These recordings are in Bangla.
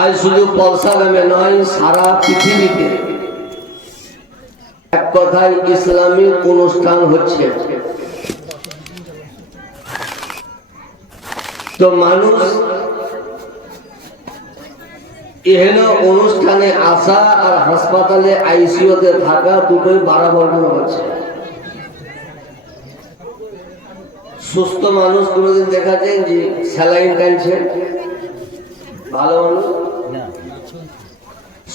আজ শুধু পলসা গ্রামে নয়, সারা পৃথিবীতে এক কথায় ইসলামিক অনুষ্ঠান হচ্ছে। তো মানুষ এহেন অনুষ্ঠানে আসা আর হাসপাতালে আইসিইউতে থাকা দুটোই বরাবর মনে হচ্ছে। সুস্থ মানুষ কোনোদিন দেখা যায় যে স্যালাইন টানছে, ভালো মানুষ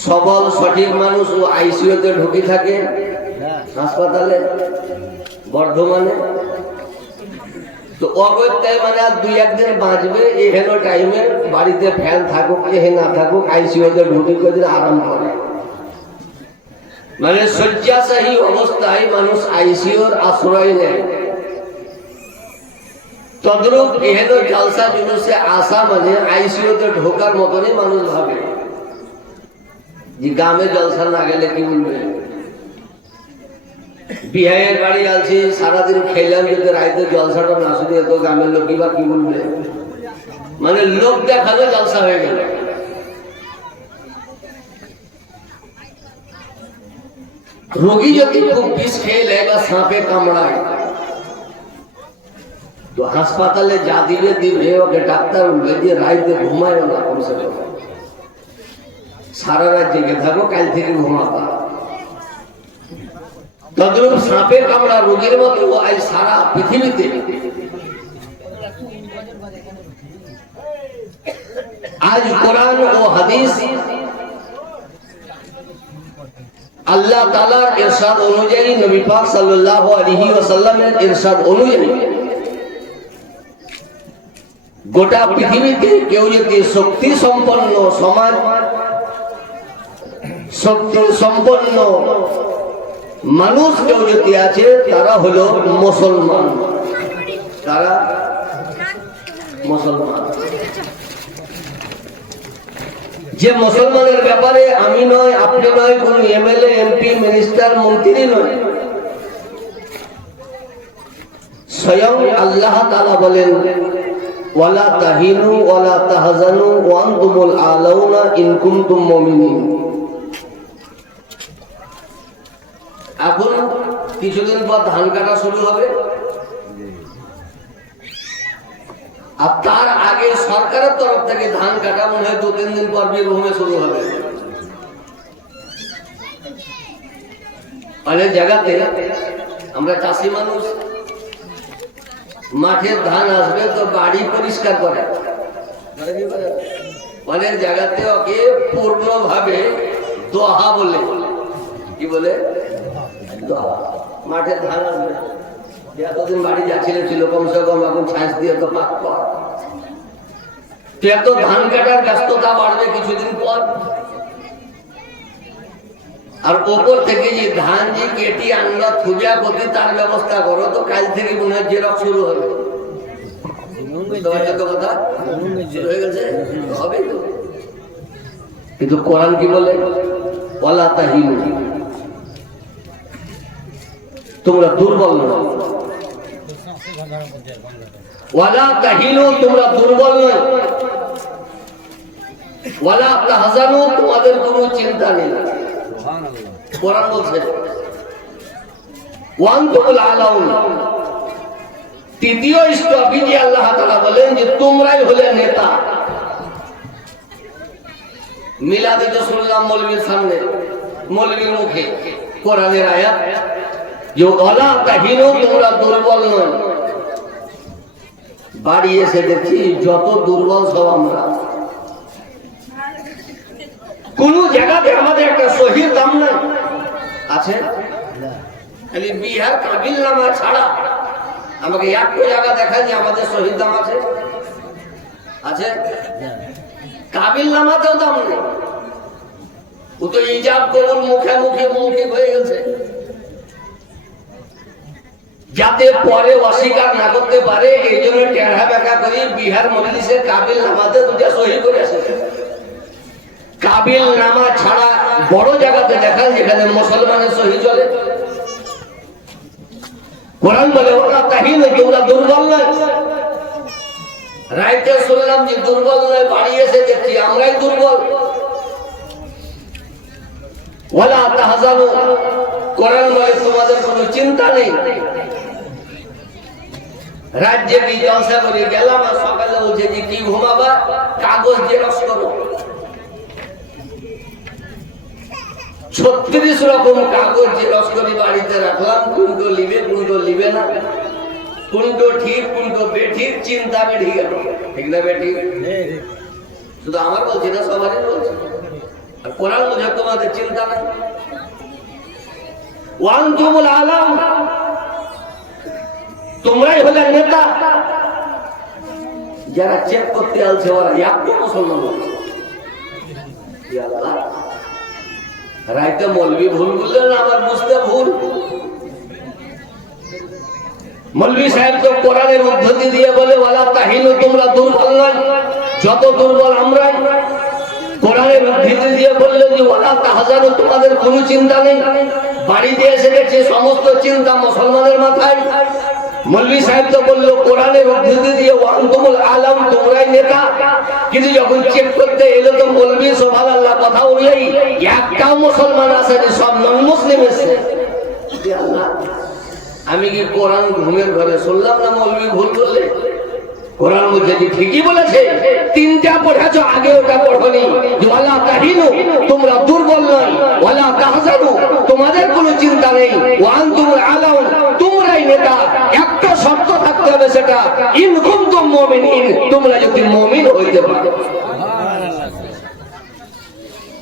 সবল সঠিক মানুষ ও আইসিইউতে ঢুকে থাকে হাসপাতালে বর্ধমানে। তো অগত্যায় মানে আর দুই একদিন বাঁচবে, এহেন টাইমে বাড়িতে ফ্যান থাকুক এহে না থাকুক আইসিইউতে ঢুকে কদিন আরাম করে। মানে শয্যাশায়ী অবস্থায় মানুষ আইসিইউর আশ্রয় নেয়। তদ্রূপ এহেন জালসা জুলুসে আসা মানে আইসিইউতে ঢোকার মতনই মানুষ ভাবে যে গ্রামে জলসা না গেলে কি বলবে, বিহাইয়ের বাড়ি আছি সারাদিন খেলাম যদি রাইতে জলসাটা না শুনে তো গ্রামের লোক বা কি বলবে, মানে লোক দেখালে জলসা হয়ে গেল। রোগী যদি খুব বিষ খেয়ে নেয় বা সাপে কামড়ায় তো হাসপাতালে যা দিবে দিবে, ওকে ডাক্তার বলবে যে রাইতে ঘুমায় না, কমসে কম সারা রাত জেগে থাকো, কাল থেকে ঘুমাবা। তদ্রূপ সাপের কামড়া রোগীর মতো আজ সারা পৃথিবীতে আজ কোরআন ও হাদিস আল্লাহ তাআলার ইরশাদ অনুযায়ী, নবী পাক সাল্লাল্লাহু আলাইহি ওয়াসাল্লামের ইরশাদ অনুযায়ী গোটা পৃথিবীতে কেউ যদি শক্তি সম্পন্ন সমাজ, শক্তি সম্পন্ন মানুষ কেউ যদি আছে তারা হলো মুসলমান। তারা মুসলমান। যে মুসলমানের ব্যাপারে আমি নয়, আপনি নয়, কোন এমএলএ এমপি মিনিস্টার মন্ত্রী নয়, স্বয়ং আল্লাহ তাআলা বলেন ওয়ালা তাহিনু ওয়ালা তাহজানু ওয়া আনতুমুল আলাউনা ইন কুনতুম মুমিনিন। এখন কিছুদিন পর ধান কাটা শুরু হবে, আর তার আগে সরকারের তরফ থেকে ধান কাটা মনে হয় 2-3 দিন পর বীরভূমে শুরু হবে। অনেক জায়গাতে আমরা চাষি মানুষ, মাঠের ধান আসবে তো বাড়ি পরিষ্কার করে, অনেক জায়গাতে ওকে পূর্ণভাবে দোহা বলে, কি বলে মাঠের ধান আসবে। এতদিন বাড়ি যাচ্ছিল ছিল কমসে কম, এখন ছাঁচ দিয়ে তো পাক কর, এত ধান কাটার ব্যস্ততা বাড়বে কিছুদিন পর। আর ওপর থেকে যে ধান যে কেটে আনলো খুঁজা করতে তার ব্যবস্থা করো, তো কাল থেকে মনে হয় জেরক্স শুরু হবে। কথা হয়ে গেছে, হবে তো। কিন্তু কোরআন কি বলে, ওয়ালা তাহিনু, তোমরা দুর্বল নয়, ওয়ালা তাহিনু, তোমরা দুর্বল নয়, ওয়ালা তাহজানু, তোমাদের কোনো চিন্তা নেই। কোরআন বলছে ওয়া আনতুমুল আলাউনা। তৃতীয় স্টপেজে আল্লাহ তাআলা বলেন যে তোমরাই হলে নেতা। মিলাদে তো শুনলাম মৌলবীর সামনে, মৌলবীর মুখে কোরআনের আয়াত যে ওয়ালা তাহিনু, তোমরা দুর্বল নয়। বাড়ি এসে দেখছি যত দুর্বল সব আমরা। কোন জায়গাতে আমাদের একটা শহীদ দাম নাই আছে, খালি বিহার কাবিল নামা ছাড়া আমাকে একটা জায়গা দেখায় যে আমাদের শহীদ দাম আছে। আছে কাবিল নামাতেও দাম নেই, ও তো ইজাব কবুল মুখে মুখে মৌখিক হয়ে গেছে, যাতে পরে অস্বীকার না করতে পারে। এই জন্য টেढ़া বেঁকা করে বিহার মজলিসের কাবিল নামাতে দুটা সহি করে আসে। কাবিল নামা ছাড়া বড় জায়গাতে দেখান যেখানে মুসলমানের সহি চলে। কোরআন বলে ওরা তাহিন, ওরা দুর্বল নয়। রাইতে শুনলাম যে দুর্বল নয়, বাড়ি এসে দেখছি আমরাই দুর্বল। তাহজানু, কোরআন বলে তোমাদের কোনো চিন্তা নেই। রাজ্যে কি জলসা করে গেলাম আর সকালে বলছে যে কি ঘুমাবা, কাগজ জেরক্স করো। 36 রকম কাগজ জেরক্স করে বাড়িতে রাখলাম, কোনটো লিবে না, কোনটো ঠিক কোনটো বেঠিক, চিন্তা বেঠি গেল। ঠিক না বেঠি? শুধু আমার বলছি না, সবারই বলছি। আর কোরআন বুঝে তোমাদের চিন্তা নাই। ওয়ান্তুমুল আলাম, তোমরাই হলে নেতা। যারা চেক করতে আসছে ওরা একটু মুসলমান হচ্ছে। রাইতে মৌলবি ভুল বললেন না, আমার বুঝতে ভুল। মৌলবি সাহেব তো কোরআনের উদ্ধৃতি দিয়ে বলে ওয়ালা তাহিনু, তোমরা দুর্বল নয়, যত দুর্বল আমরাই। কোরআনের উদ্ধৃতি দিয়ে বললে যে ওয়ালা তাহজানু, তোমাদের কোনো চিন্তা নেই। বাড়িতে এসে গেছে সমস্ত চিন্তা মুসলমানের মাথায়। মৌলবি সাহেব তো বললো কোরআনের উদ্ধৃতি দিয়ে ওয়ান্তুমুল আলাম, তোমরাই নেতা। কিন্তু যখন চেক করতে এলো তো মৌলবি সুবহানাল্লাহ কথা বললেই একটাও মুসলমান আসেনি, সব নন মুসলিম এসে। আমি কি কোরআন ঘুমের ঘরে শুনলাম না মৌলবি ভুল বললে? কোরআন মধ্যে ঠিকই বলেছে, তিনটা পড়েছো, আগে ওটা পড়নি। ওয়ালা তাহিনু, তোমরা দুর্বল নয়, ওয়ালা তাহজানু, তোমাদের কোনো চিন্তা নেই, ওয়ান্তুমুল আলাউন, তোমরাই নেতা। একটা শর্ত থাকতে হবে, সেটা ইন কুনতুম মুমিনিন, তোমরা যদি মুমিন হইতে পারো।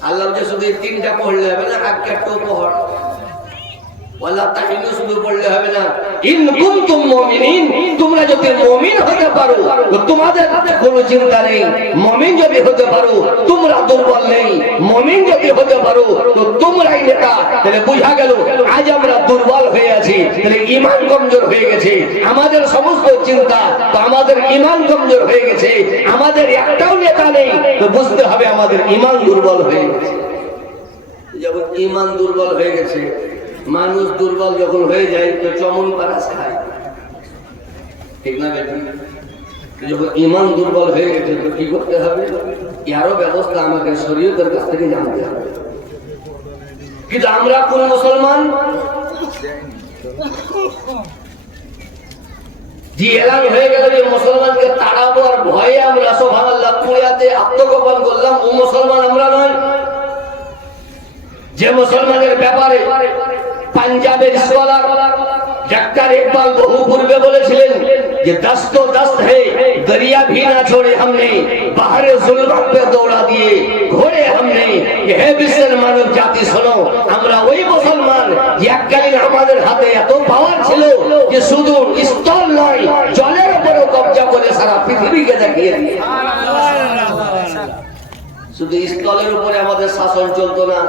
আল্লাহ যে শুধু তিনটা পড়লে হবে না, একটা উপহার। ওয়ালা তাহিনু শুধু পড়লে হবে না, ইন কুনতুম মুমিনিন, তোমরা যদি মুমিন হতে পারো তো তোমাদের কোনো চিন্তা নেই। মুমিন যদি হতে পারো তোমরা দুর্বল নেই, মুমিন যদি হতে পারো তো তোমরাই নেতা। তাহলে বোঝা গেল আজ আমরা দুর্বল হয়ে আছি, তাহলে ঈমান কমজোর হয়ে গেছে। আমাদের সমস্ত চিন্তা তো আমাদের ঈমান কমজোর হয়ে গেছে। আমাদের একটাও নেতা নেই, তো বুঝতে হবে আমাদের ঈমান দুর্বল হয়ে গেছে। যখন ঈমান দুর্বল হয়ে গেছে, মানুষ দুর্বল যখন হয়ে যায় তো চমন পারাস খায়। ঠিক না বেটি? যখন ঈমান দুর্বল হয়ে গেছে তো কি করতে হবে? এরও ব্যবস্থা আমাকে শরীয়তের কাছ থেকে জানতে হবে। কিন্তু আমরা কোন মুসলমান যে এলান হয়ে গেল যে মুসলমানকে তাড়াবো আর ভয়ে আমরা সুবহানাল্লাহ পুরিয়াতে আত্মগোপন করলাম, ও মুসলমান আমরা নয়। যে মুসলমানের ব্যাপারে পাঞ্জাবের স্কলার ডাক্তার ইকবাল বহু পূর্বে বলেছিলেন যে দস্তো দস্ত হে দরিয়া ভি না ছোড়ে हमने বাহরে জুলমত পে দৌড়া দিয়ে ঘোড়ে हमने হে বিশ্বের মানব জাতি শোনো, আমরা ওই মুসলমান যে এককালীন আমাদের হাতে এত পাওয়ার ছিল যে শুধু স্থল নয় জলের উপরও কব্জা করে সারা পৃথিবীকে দেখিয়ে দিয়ে। শুধু স্থলের উপরে আমাদের শাসন চলতো না,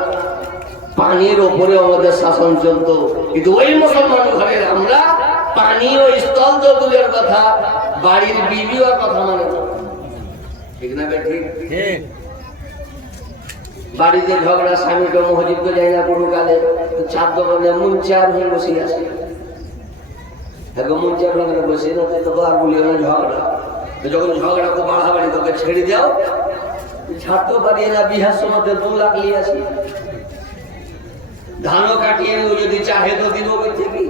পানির উপরে আমাদের শাসন চলতো। কিন্তু ওই মুসলমান ঘরের আমরা পানি ও স্থল তো দূরের কথা, বাড়ির বিবিও কথা মানে না। ঠিক না বেঠিক? বাড়িতে ঝগড়া, স্বামীকে মসজিদকে যায় না কোনো কালে, চার দোকানে মন চার হয়ে বসে আসে। মন চার দোকানে বসে না তো আর বলি না ঝগড়া। যখন ঝগড়া খুব বাড়াবাড়ি তোকে ছেড়ে দাও, ছাড়তে পারি না। বিহার সময় 2 লাখ নিয়ে আসি, ধানও কাটিয়ে ও যদি চাহে তো দিব থেকে,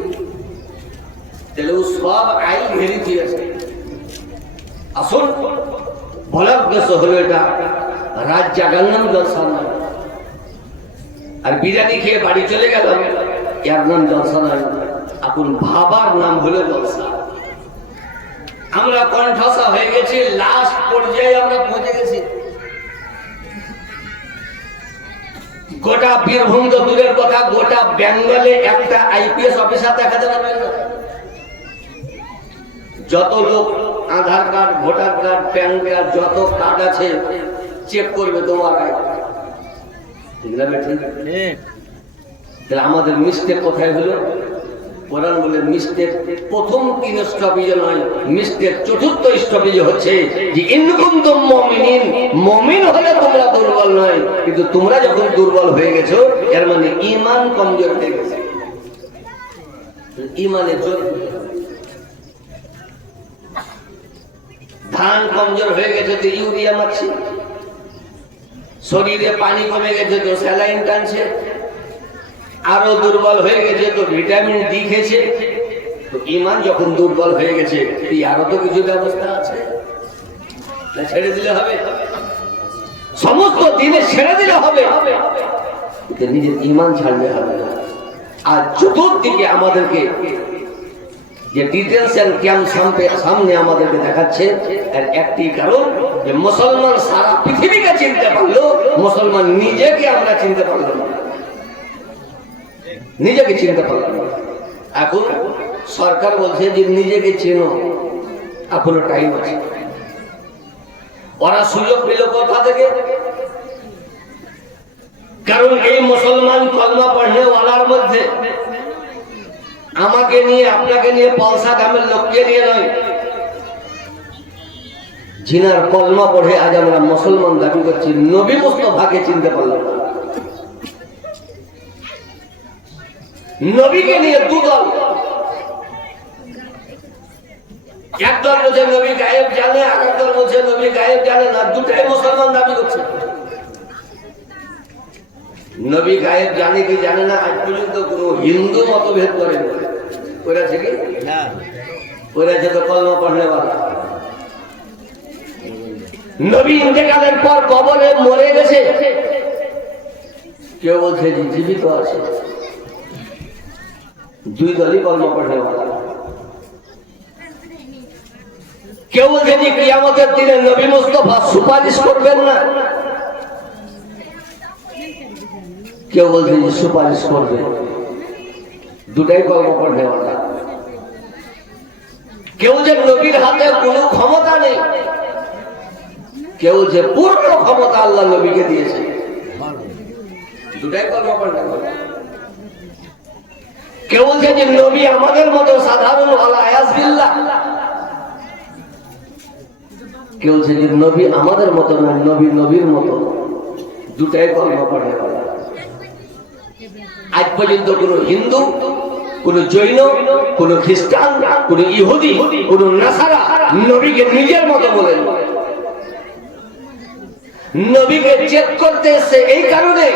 তাহলে ও সব আইন ঘেরি দিয়েছে। আসুন বলার উদ্দেশ্য হলো এটা রাত জাগার নাম জলসা নয়। আর বিরিয়ানি খেয়ে বাড়ি চলে গেলাম, এর নাম জলসা নয়, এখন ভাবার নাম হলো জলসা। আমরা কণ্ঠসা হয়ে গেছি, লাস্ট পর্যায়ে আমরা পৌঁছে গেছি। গোটা বীরভূম তো দূরের কথা, গোটা বেঙ্গলে একটা আইপিএস অফিসার দেখাতে পারবেন না। যত লোক Aadhaar card, voter card, PAN card, যত কার্ড আছে চেক করবে তোমার। আমাদের মিস্টেক কোথায় হলো? কোরআন বলে মিস্টেক প্রথম 3 স্টপেজে নয়, মিস্টেক 4র্থ স্টপেজে হচ্ছে যে ইন কুনতুম মুমিনিন, মুমিন হলে তোমরা দুর্বল নয়। কিন্তু তোমরা যখন দুর্বল হয়ে গেছো, এর মানে ঈমান কমজোর হয়ে গেছে। ঈমানের জোর, ধান কমজোর হয়ে গেছে তো ইউরিয়া মারছে, শরীরে পানি কমে গেছে তো স্যালাইন টানছে, আরো দুর্বল হয়ে গেছে, তো ভিটামিন ডি খেয়েছে, তো ইমান যখন দুর্বল হয়ে গেছে আরো তো কিছু ব্যবস্থা আছে, না ছেড়ে দিলে হবে? সমস্ত দিনে ছেড়ে দিলে হবে, নিজের ইমান ছাড়লে হবে না। আর চতুর্দিকে আমাদেরকে যে ডিটেনশন ক্যাম্প সামনে আমাদেরকে দেখাচ্ছে, এর একটি কারণ যে মুসলমান সারা পৃথিবীকে চিনতে পারলো, মুসলমান নিজেকে আমরা চিনতে পারলাম না, নিজেকে চিনতে পারলাম না। এখন সরকার বলছে যে নিজেকে চেনো, এখনো টাইম আছে। ওরা সুযোগ পেল কোথা থেকে? কারণ এই মুসলমান কলমা পড়নে ওয়ালার মধ্যে আমাকে নিয়ে, আপনাকে নিয়ে, পলসা গ্রামের লোককে নিয়ে নয়, জিনার কলমা পড়ে আজ আমরা মুসলমান দাবি করছি, নবী মুস্তাফাকে চিনতে পারলাম না। নবীকে নিয়ে দুদল, একদল বলছে নবী গায়েব জানে, আরেক দল বলছে নবী গায়েব জানে না, দুটাই মুসলমান দাবি করছে। নবী গায়েব জানে কি জানে না আজ পর্যন্ত কোন হিন্দু মতভেদ করেন, করেছে কি? করেছে তো কলমা পড়নেওয়ালা। নবী ইন্তেকালের পর কবরে মরে গেছে, কেউ বলছে যে জীবিত আছে, দুই দলই কলমা পড়নেওয়ালা। কেউ বলছে যে কিয়ামতের দিনে নবী মুস্তাফা সুপারিশ করবেন না, কেউ বলছে যে সুপারিশ করবে, দুটাই কলমা পড়নেওয়ালা। কেউ যে নবীর হাতে কোনো ক্ষমতা নেই, কেউ যে পূর্ণ ক্ষমতা আল্লাহ নবীকে দিয়েছে, দুটাই কলমা পড়নেওয়ালা। কেউ বলছে যে নবী আমাদের মতো সাধারণ ওয়ালা আয়াজ বিল্লাহ, কেউ বলছে যে নবী আমাদের মতো নয়, নবী নবীর মতো, দুটাই কলমা পড়নেওয়ালা। আজ পর্যন্ত কোন হিন্দু, কোন জৈন, কোন খ্রিস্টান, কোন ইহুদি, কোন নাসারা নবীকে নিজের মতো বলেন। নবীকে চেক করতে এসে এই কারণে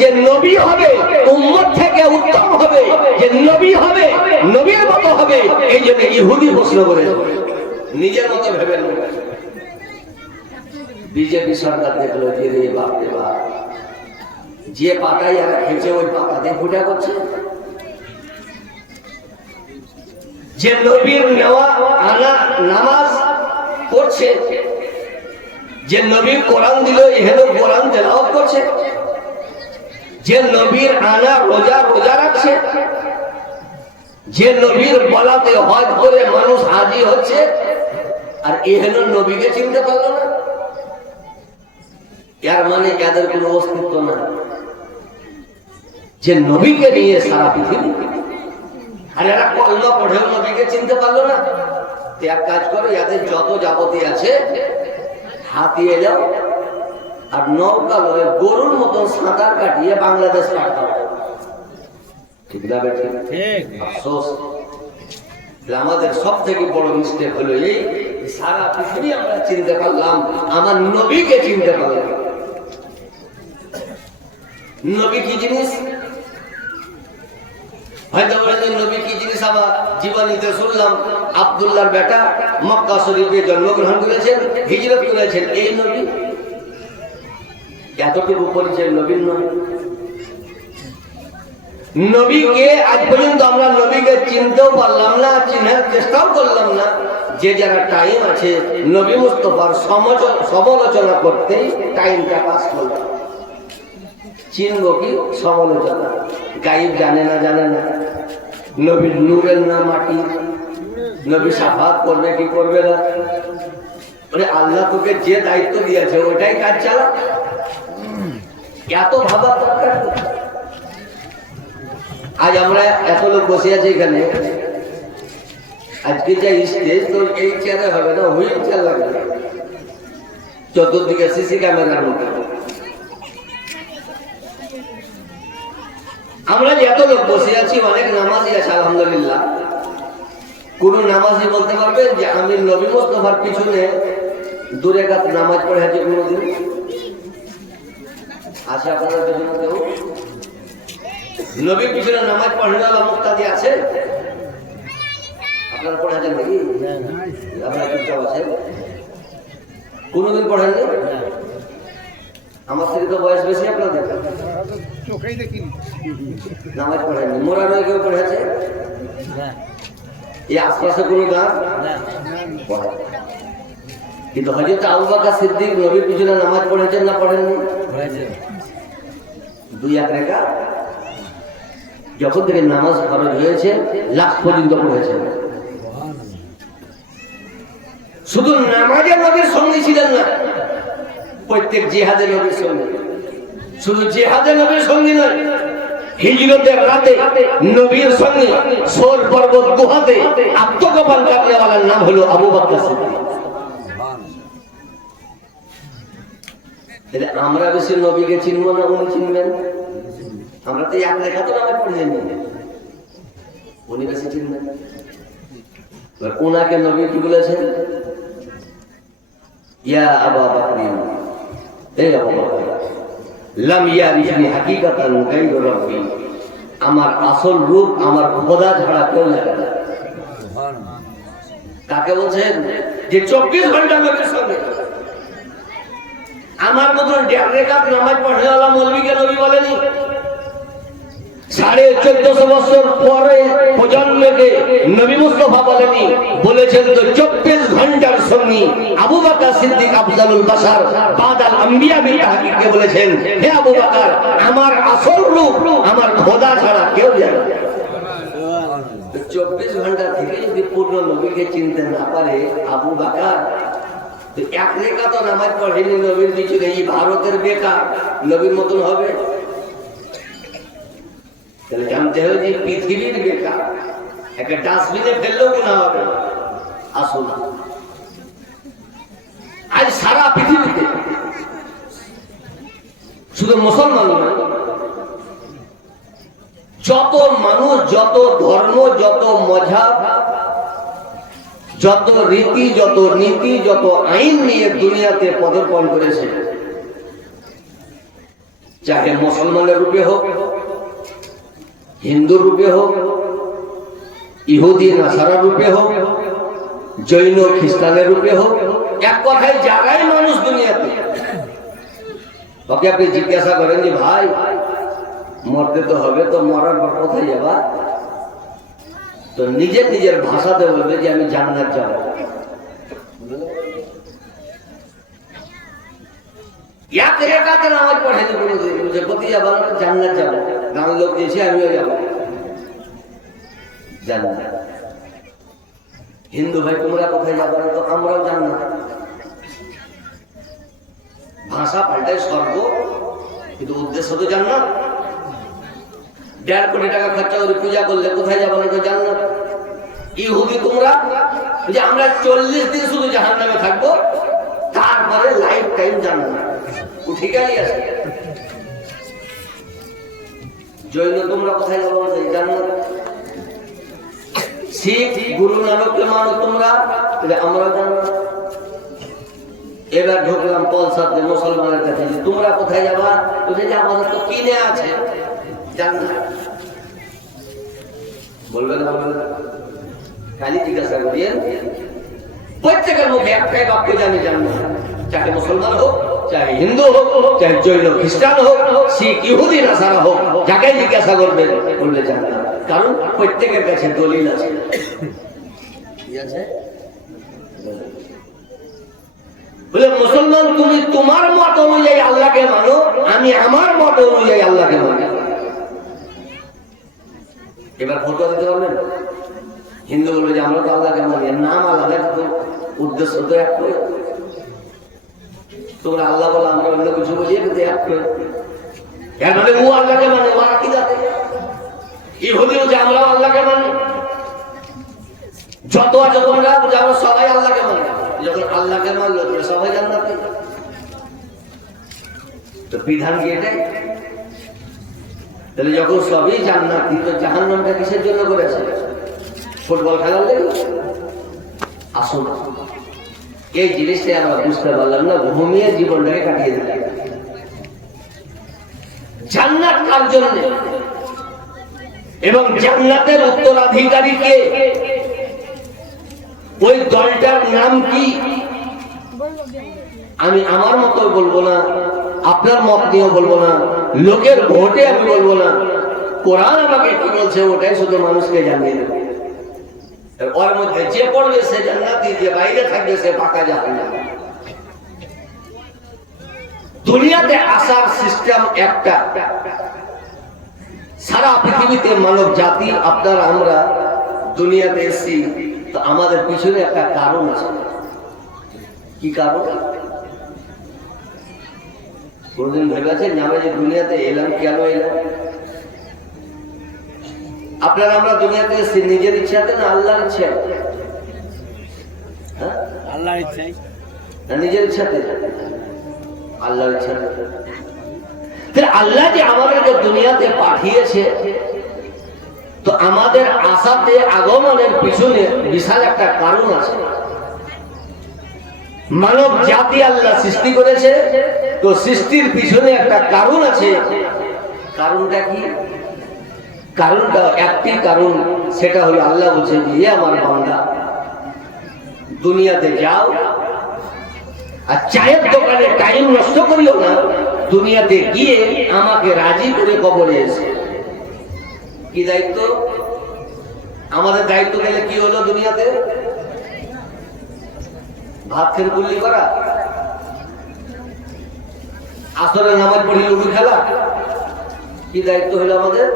যে নবী হবে উম্মত থেকে উত্তম হবে, যে নবী হবে নবীর মতো হবে, এই জন্য ইহুদি প্রশ্ন করে নিজের মতো ভেবেন। বিজেপি সরকার দেখলো যে রে বাপ রে বাপ, যে পাতাই আর খেয়েছে ওই পাতাতে ফুটা করছে। যে নবীর নেওয়া আনা নামাজ পড়ছে, যে নবীর কোরআন দিল এহেন কোরআন তেলাওয়াত করছে, যে নবীর আনা রোজা রাখছে, যে নবীর বলাতে হজ করে মানুষ হাজি হচ্ছে, আর এহেন নবীকে চিনতে পারলো না, এর মানে এদের কোনো অস্তিত্ব না। যে নবীকে নিয়ে সারা পৃথিবী, আর এরা কলমা পড়েও নবীকে চিনতে পারলো না। এক কাজ করো, এদের যত যাবতীয় আছে হাতিয়ে যাও, আর নৌকা লয়ে গরুর মতন সাঁতার কাটিয়ে বাংলাদেশ পাঠাও। ঠিক না বেঠিক? আফসোস, আমাদের সব থেকে বড় মিস্টেক হলো এই, সারা পৃথিবী আমরা চিনতে পারলাম, আমার নবীকে চিনতে পারলাম। নবী কি জিনিস? হয়তো নবী কি জিনিস আমার জীবনীতে শুনলাম, আব্দুল্লাহর বেটা মক্কা শরীফে জন্মগ্রহণ করেছেন, হিজরত করেছেন, এই নবী। এতটুকু পরিচয় নবীর নয়। নবীকে আজ পর্যন্ত আমরা নবীকে চিনতেও পারলাম না, চিনার চেষ্টাও করলাম না। যে যারা টাইম আছে নবী মুস্তাফার সমালোচনা করতেই টাইমটা পাস করলাম। চিনব কি? সমালোচনা। গায়েব জানে না, নবীর নূরের না মাটি, নবী সাফাত করবে কি করবে না, আল্লাহ তোকে যে দায়িত্ব দিয়েছে ওইটাই কাজ চালা। এত ভাবা দরকার। আজ আমরা এত লোক বসে আছি এখানে, আজকে যে স্টেজ, তো এই চেয়ারে হবে না, হুইল চেয়ার লাগবে, চতুর্দিকে সিসি ক্যামেরার মতো। আমরা যে এত লোক বসে আছি, অনেক নামাজি আছে আলহামদুলিল্লাহ। কোন নামাজি বলতে পারবেন যে আমি নবী মুস্তাফার পিছনে দূরে কাত নামাজ পড়ে আছি কোনদিন? আছে আপনাদের পেছনে কেউ? নবীর পিছনে নামাজ পড়ানোর মুক্তাদি আছে? আপনারা পড়াচ্ছেন নাকি? আপনারা চুপচাপ আছেন? কোনোদিন পড়েননি? আমার থেকে তো বয়স বেশি আপনাদের। চোখেই দেখিনি। নামাজ পড়েননি? মোরানো কেউ পড়েছে? এই আশপাশে কোনো গান? কিন্তু হযরত আবু বকর সিদ্দিক নবীর পিছনে নামাজ পড়েছেন না পড়েননি? দুই এক রেখা যখন থেকে নামাজ ফরজ হয়েছে লাখ পর্যন্ত পড়েছেন। শুধু নামাজে নবীর সঙ্গী ছিলেন না, প্রত্যেক জিহাদে নবীর সঙ্গী। শুধু জিহাদে নবীর সঙ্গী নয়, হিজরতের রাতে নবীর সঙ্গে সোর পর্বত গুহাতে আত্মগোপন কাটিয়াওয়ালার নাম হলো আবু বকর সিদ্দিক। আমরা বেশি নবীকে চিনব না উনি চিনবেন? আমরা তো এক লেখা তো নামে পড়ে যাই, উনি বেশি চিনবেন। ওনাকে নবী কি বলেছেন? ইয়া আবু বকর, এই আবু বকর, লাম ইয়ারিফনি হাকিকাতান গায়রু রাব্বি, আমার আসল রূপ আমার খোদা ছাড়া কেউ জানে না। কাকে বলছেন? যে 24 ঘন্টা নবীর সঙ্গে। আমার মতন 1.5 রাকাত নামাজ পড়ানোওয়ালা মৌলভীকে নবী বলেনি। 1450 বছর পরে প্রজন্মকে নবী মুস্তাফা বলেনি, বলেছেন তো 24 ঘন্টার সঙ্গী আবু বকর সিদ্দিক আফজালুল বাশার বাদাল আম্বিয়া বিল তাহকিকে বলেছেন, হে আবু বকর, আমার আসল রূপ আমার খোদা ছাড়া কেউ জানে না। 24 ঘন্টা থেকে যদি পূর্ণ নবীকে চিনতে না পারে আবু বকর, তো এক রেখাত নামাজ পড়েনি নবীর পিছনে, এই ভারতের বেকার নবীর মতন হবে? তাহলে জানতে হবে যে পৃথিবীর বেকার, একটা ডাস্টবিনে ফেললেও গুনাহ হবে। আসুন, আজ সারা পৃথিবীতে শুধু মুসলমান নয়, যত মানুষ, যত ধর্ম, যত মজহাব, যত রীতি, যত নীতি, যত আইন নিয়ে দুনিয়াতে পদার্পণ করেছে, চাহে মুসলমানের রূপে হোক, হিন্দুর রূপে হোক, ইহুদি নাসারার রূপে হোক, জৈন খ্রিস্টানের রূপে হোক, এক কথায় জায়গায় মানুষ দুনিয়াতে। ওকে আপনি জিজ্ঞাসা করেন যে ভাই মরতে তো হবে, তো মরার পর কোথায় যাবা? তো নিজের নিজের ভাষাতে বলবে যে আমি জান্নাত যাব। এক রেখাতে নামাজ পড়েনি কোনোদিন, যে কোথায় যাবো? জান্নাত যাব। গান লোক দিয়েছে, আমিও যাবো জান্নাত। হিন্দু ভাই তোমরা কোথায় যাবো? তো আমরাও জান্নাত। ভাষা পাল্টায় স্বর্গ, কিন্তু উদ্দেশ্য তো জান্নাত। 1.5 কোটি টাকা খরচা করে পূজা করলে কোথায় যাবো? না তো জান্নাত। ইহুদি তোমরা যে আমরা 40 দিন শুধু জাহান্নামে থাকবো, তারপরে লাইফ টাইম জান্নাত, উঠে গেলি আছে। জৈন তোমরা কোথায় যাবো? জান্নাত। শিখ গুরু নানককে মানো তোমরা, আমরাও জান্নাত। এবার ঢুকলাম পলসাতে মুসলমানের কাছে, তোমরা কোথায় যাবা? যে আমাদের তো কিনে আছে জান্নাত। বলবেন না? খালি জিজ্ঞাসা করিয়েন, প্রত্যেকের মুখে একটাই বাক্য জানি জান্নাত। চাহে মুসলমান হোক, চাহে হিন্দু হোক, চাহে জৈন খ্রিস্টান হোক, শিখ ইহুদি নাসারা হোক, যাকে জিজ্ঞাসা করবেন বললে জান্নাত। কারণ প্রত্যেকের কাছে দলিল আছে। বলে মুসলমান তুমি তোমার মত অনুযায়ী আল্লাহকে মানো, আমি আমার মত অনুযায়ী আল্লাহকে মানি। এবার ফটো দিতে পারবেন? হিন্দু বলবে যে আমরা তো আল্লাহকে মানি, নাম আলাদা, কিন্তু উদ্দেশ্য তো এক। তোমরা আল্লাহ বলো, আমরা অন্য কিছু বলি, কিন্তু এক। এর মানে ও আল্লাহকে মানে, ও কি যাতে ইহুদিও যে আমরাও আল্লাহকে মানি। যত আছে তোমরা আমরা সবাই আল্লাহকে মানি। যখন আল্লাহকে মানলো সবাই জান্নাতে, তো বিধান কি এটাই? তাহলে যখন সবই জান্নাতি, তো জাহান্নামটা কিসের জন্য করেছে? ফুটবল খেলার লেগে? আসুন, এই জিনিসটাই আমরা বুঝতে পারলাম না, ঘুমিয়ে জীবনটাকে কাটিয়ে দিলাম। জান্নাত কার জন্য? এবং জান্নাতের উত্তরাধিকারী কে, ওই দলটার নাম কি? আমি আমার মতো বলবো না, আপনার মত নিয়েও বলবো না, লোকের ভোটে আমি বলবো না। কোরআন আমাকে কি বলছে ওটাই শুধু মানুষকে জানিয়ে দেবে। ওর মধ্যে যে পড়বে সে জান্নাতি, যে বাইরে থাকবে সে পাকা জাহান্নাম। দুনিয়াতে আসার সিস্টেম একটা। সারা পৃথিবীতে মানব জাতি আপনারা আমরা দুনিয়াতে এসেছি, তো আমাদের পিছনে একটা কারণ আছে। কি কারণ? কোনদিন ভেবেছেন নামে যে দুনিয়াতে এলাম, কেন এলাম? আপনারা আমরা দুনিয়াতে এসেছি নিজের ইচ্ছাতে না আল্লাহর ইচ্ছা? হ্যাঁ, আল্লাহর ইচ্ছাই। না নিজের ইচ্ছাতে? আল্লাহর ইচ্ছাতে। তাহলে আল্লাহ যে আমাদেরকে দুনিয়াতে পাঠিয়েছে, তো আমাদের আশাতে আগমনের পিছনে বিশাল একটা কারণ আছে। মানব জাতি আল্লাহ সৃষ্টি করেছে, তো সৃষ্টির পিছনে একটা কারণ আছে। কারণটা কি? কারণটা একটি কারণ, সেটা হলো আল্লাহ বলছেন যে আমার বান্দা দুনিয়াতে যাও, আর চায়ের দোকানে টাইম নষ্ট করিও না, দুনিয়াতে গিয়ে আমাকে রাজি করে কবরে এসে। কি দায়িত্ব আমাদের? দায়িত্ব গেলে কি হলো? দুনিয়াতে ভাত খেয়ে গুল্লি করা, আসরে নামাজ পড়ি লুডু খেলা। কি দায়িত্ব হলো আমাদের?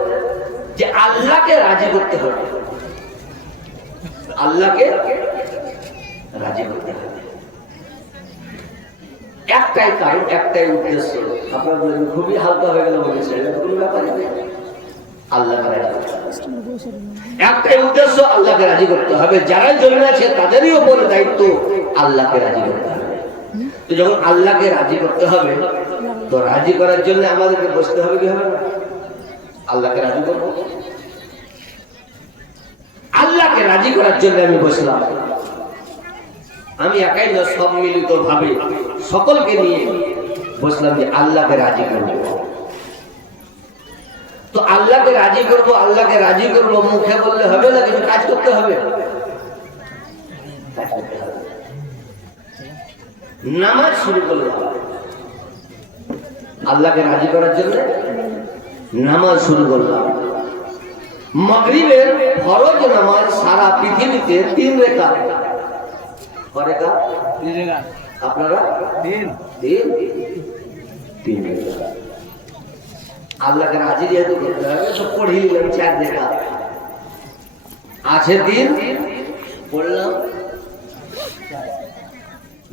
যে আল্লাহকে রাজি করতে হবে, আল্লাহকে রাজি করতে হবে। একটাই কারণ, একটাই উদ্দেশ্য। আপনার খুবই হালকা হয়ে গেল বলেছে, কোনো ব্যাপার নেই। আল্লাহকে রাজি করতে হবে, একটাই উদ্দেশ্য, আল্লাহকে রাজি করতে হবে। যারাই জন্মে আছে তাদেরই ওপরে দায়িত্ব আল্লাহকে রাজি করতে হবে। তো যখন আল্লাহকে রাজি করতে হবে, তো রাজি করার জন্য আমাদেরকে বসতে হবে। কি হবে? আল্লাহকে রাজি করবো। আল্লাহকে রাজি করার জন্য আমি বসলাম। আমি একাই না, সব মিলিত ভাবে সকলকে নিয়ে বসলাম যে আল্লাহকে রাজি করবো। তো আল্লাহকে রাজি করবো, আল্লাহকে রাজি করবো মুখে বললে হবে না, কিন্তু কাজ করতে হবে। নামাজ শুরু করলাম আল্লাহকে রাজি করার জন্য, নামাজ শুরু করলাম। মাগরিবের ফরজ নামাজ সারা পৃথিবীতে 3 রাকাত। কয় রাকাত? 3 রাকাত। আপনারা 3 রাকাত। আল্লাহকে রাজি যেহেতু করতে হবে, তো পড়ে নিলাম 4 রাকাত। আছে 3, পড়লাম।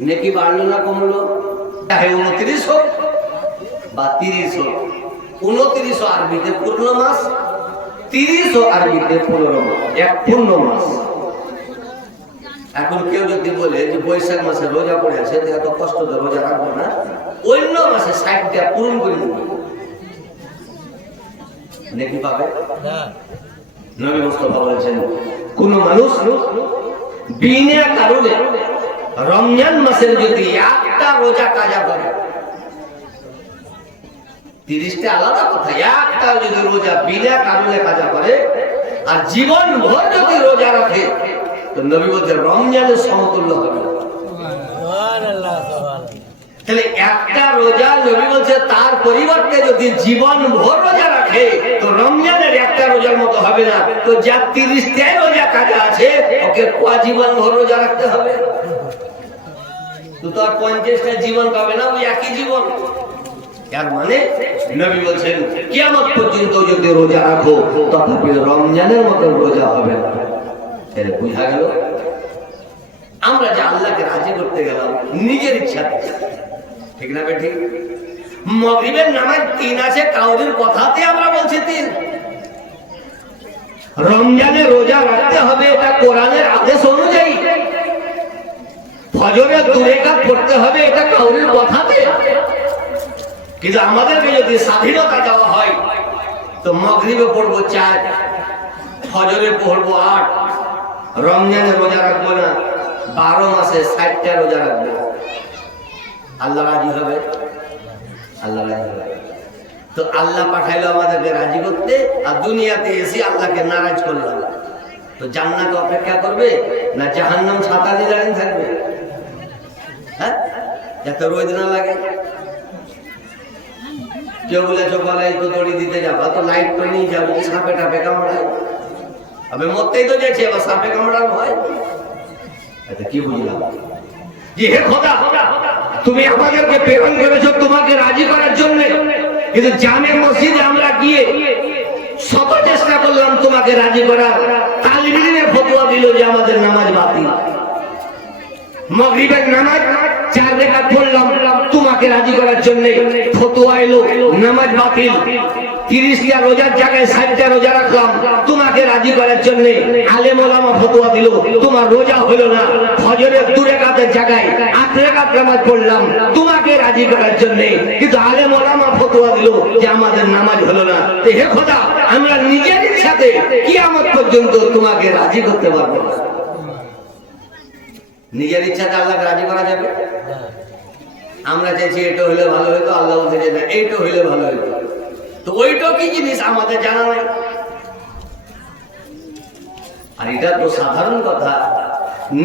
নেকি বাড়লো না কমলো? চাহে 29 হোক বা 30 হোক। 29 আরবিতে পূর্ণ মাস, 30 আরবিতে 15 মাস, এক পূর্ণ মাস। এখন কেউ যদি বলে যে বৈশাখ মাসে রোজা পড়েছে, এত কষ্ট তো রোজা রাখবো না, অন্য মাসে 60টা পূরণ করে দেবো, নেকি পাবে? নবী মুস্তাফা বলেছেন, কোন মানুষ বিনা কারণে রমজান মাসের যদি একটা রোজা কাজা করে, 30টা আলাদা কথা, একটা যদি রোজা বিনা কারণে কাজা করে আর জীবন ভর যদি রোজা রাখে, তো নবী বলতে রমজানের সমতুল্য হবে। তাহলে একটা রোজা নবী বলছে তার পরিবর্তে যদি জীবন ভর রোজা রাখে, তো রমজানের একটা রোজার মতো হবে না। তো যার 30টাই রোজা কাজা আছে, ওকে জীবন ভর রোজা রাখতে হবে। তো আর 50টা জীবন পাবে না, ওই একই জীবন। এর মানে নবী বলছেন কিয়ামত পর্যন্ত যদি রোজা রাখো, তথাপি রমজানের মতো রোজা হবে না। তাহলে বুঝা গেল আমরা যে আল্লাহকে রাজি করতে গেলাম নিজের ইচ্ছা, ঠিক না বেঠিক? মাগরিবের নামাজ 3 আছে, কাউরির কথাতে আমরা বলছি 3। রমজানে রোজা রাখতে হবে, এটা কোরআনের আদেশ অনুযায়ী। ফজরে 2 রাকাত পড়তে হবে, এটা কাউরির কথাতে। কিন্তু আমাদেরকে যদি স্বাধীনতা দেওয়া হয়, তো মাগরিবে পড়বো 4, ফজরে পড়বো 8, রমজানে রোজা রাখবো না, 12 মাসে 60টা রোজা রাখবো। আল্লাহ রাজি হবে? আল্লাহ রাজি হবে। তো তো আল্লাহ পাঠাইলো আমাদেরকে রাজি করতে, আর দুনিয়াতে এসে আল্লাহকে নারাজ করলাম। তো জান্নাত অপেক্ষা করবে না জাহান্নাম ছাতা দিয়ে দাঁড়িয়ে থাকবে? হ্যাঁ, যাতে রোদ না লাগে। কেউ বলেছ গলায় তো দড়ি দিতে যাবো, তো লাইট তো নিয়ে যাবো, সাপে টাপে কামড়ায়। আমি মরতেই তো যাচ্ছি, আবার সাপে কামড়ানো হয়। এটা কি বুঝলাম? যে হে খোদা, তুমি আমাদেরকে প্রেরণ করেছো তোমাকে রাজি করার জন্য, কিন্তু জামে মসজিদে আমরা গিয়ে শত চেষ্টা করলাম তোমাকে রাজি করার। তালিম ইলমে ফতোয়া দিল যে আমাদের নামাজ বাতিল। মাগরিবের নামাজ 4 রাকাত পড়লাম তোমাকে রাজি করার জন্য, ফতোয়া এলো নামাজ বাতিল। 30টা রোজার জায়গায় 60টা রোজা রাখলাম তোমাকে রাজি করার জন্য, আলেম ওলামা ফতোয়া দিল তোমার রোজা হলো না। ফজরের 2 রাকাতের জায়গায় 8 রাকাত নামাজ পড়লাম তোমাকে রাজি করার জন্য, কিন্তু আলেম ওলামা ফতোয়া দিল যে আমাদের নামাজ হলো না। তো হে খোদা, আমরা নিজের সাথে কিয়ামত পর্যন্ত তোমাকে রাজি করতে পারবো না। নিজের ইচ্ছাতে আল্লাহকে রাজি করা যাবে? আমরা চাইছি এটা হইলে ভালো হইতো, আল্লাহ বলছে যে না এইটা হইলে ভালো হইতো। তো ওইটা কি জিনিস আমাদের জানা নাই। আর এটা তো সাধারণ কথা,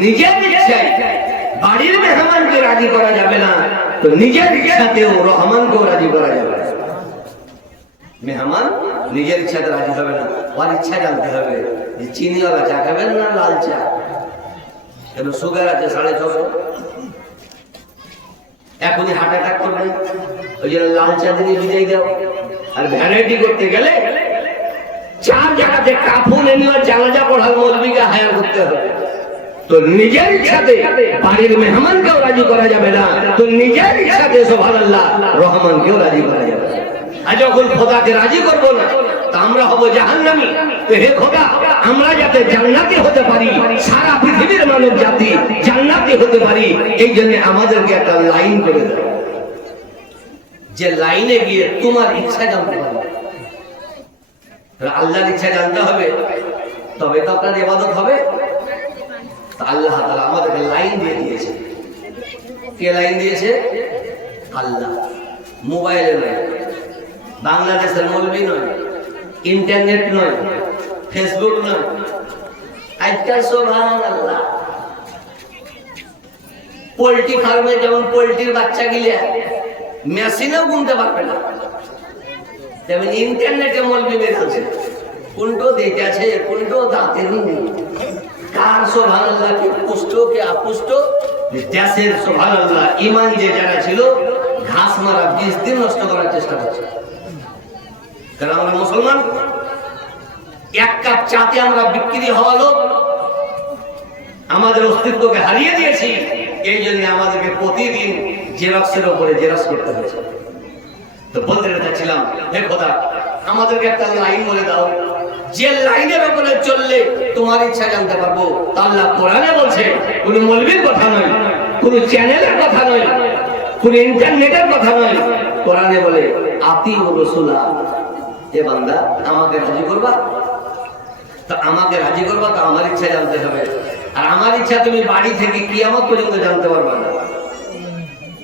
নিজের ইচ্ছায় বাড়ির মেহমানকে রাজি করা যাবে না, তো নিজের ইচ্ছাতেও রহমানকেও রাজি করা যাবে না। মেহমান নিজের ইচ্ছাতে রাজি হবে না, ওর ইচ্ছা জানতে হবে যে চিনিওয়ালা চা খাবেন না লাল চা, কেন সুগার আছে 650, এখনই হার্ট অ্যাটাক করবেন, ওই জন্য লাল চা দিয়ে বিদায় দাও। আর ভ্যারাইটি করতে গেলে 4 জায়গাতে কাফন এনে জানাজা পড়ার মৌলবীকে হায়ার করতে হবে। তো নিজের ইচ্ছাতে বাড়ির মেহমানকেও রাজি করা যাবে না, তো নিজের ইচ্ছাতে সুবহানাল্লাহ রহমানকেও রাজি করা যাবে না। আর যখন খোদাকে রাজি করবো না, তা আমরা হব জাহান্নামী। তো হে খোদা, আমরা যাতে জান্নাতি হতে পারি, সারা পৃথিবীর মানব জাতি জান্নাতি হতে পারি, এই জন্য আমাদেরকে একটা লাইন করে দাও, যে লাইনে গিয়ে তোমার ইচ্ছা জানতে হবে। আল্লাহর ইচ্ছা জানতে হবে, তবে তো আপনার ইবাদত হবে। আল্লাহ তাআলা আমাদেরকে লাইন দিয়ে দিয়েছে। কে লাইন দিয়েছে? আল্লাহ। মোবাইলে নয়, বাংলাদেশের মৌলবী নয়, ইন্টারনেট নয়, ফেসবুক নয়। আজকাল সুবহানাল্লাহ পোল্ট্রি ফার্মে যেমন পোল্ট্রির বাচ্চা গিলে মেশিনেও গুনতে পারবে না, তেমন ইন্টারনেটে মৌলবী বের হচ্ছে, কোনটো দেখে আছে, কোনটো দাঁতে নেই, কার সুবহানাল্লাহ কি পুষ্ট কে আপুষ্ট। দেশের সুবহানাল্লাহ ঈমান যে যারা ছিল ঘাস মারা 20 দিন নষ্ট করার চেষ্টা করছে। কারণ আমরা মুসলমান, 1 কাপ চাতে আমরা বিক্রি হওয়া লোক, আমাদের অস্তিত্বকে হারিয়ে দিয়েছি। এই জন্য আমাদেরকে প্রতিদিন জেরক্সের উপরে জেরক্স করতে হয়েছে। তো বলতে চাচ্ছিলাম, হে খোদা, আমাদেরকে একটা লাইন বলে দাও, যে লাইনের উপরে চললে তোমার ইচ্ছা জানতে পারবো। তা আল্লাহ কোরআনে বলছে, কোন মৌলবীর কথা নয়, কোন চ্যানেলের কথা নয়, কোন ইন্টারনেটের কথা নয়। কোরআনে বলে আতিউর রাসূলা, এ বান্দা আমাকে রাজি করবা। তো আমাকে রাজি করবা, তো আমার ইচ্ছা জানতে হবে। আর আমার ইচ্ছা তুমি বাড়ি থেকে কিয়ামত পর্যন্ত জানতে পারবা না।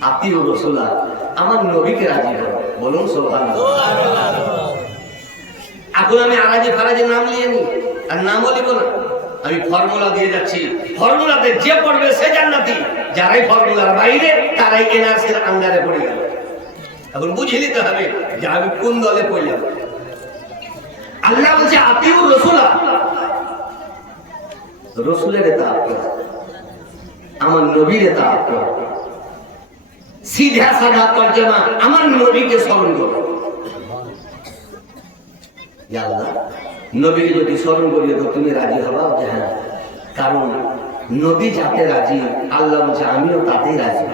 আতিউর রাসূলা, আমার নবীকে রাজি করো। বলুন সুবহানাল্লাহ। এখন আমি আরাজি ফারাজি নাম নিয়ে নি, আর নামও লিব না, আমি ফর্মুলা দিয়ে যাচ্ছি। ফর্মুলাতে যে পড়বে সে জান্নাতি, যারাই ফর্মুলার বাইরে তারাই এনআরসির আন্ডারে পড়ে গেল। এখন বুঝে নিতে হবে যে আমি কোন দলে পড়লাম। আল্লাহ বলছে আতিউর রাসূলা, রাসূলের ইতাআত করো, আমার নবীর ইতাআত করো। সিধা সাদা তরজমা, আমার নবীকে স্মরণ করো। ইয়া আল্লাহ, নবীকে যদি স্মরণ করিয়ে তো তুমি রাজি হবা? হ্যাঁ, কারণ নবী যাতে রাজি, আল্লাহ বলছে আমিও তাতেই রাজি।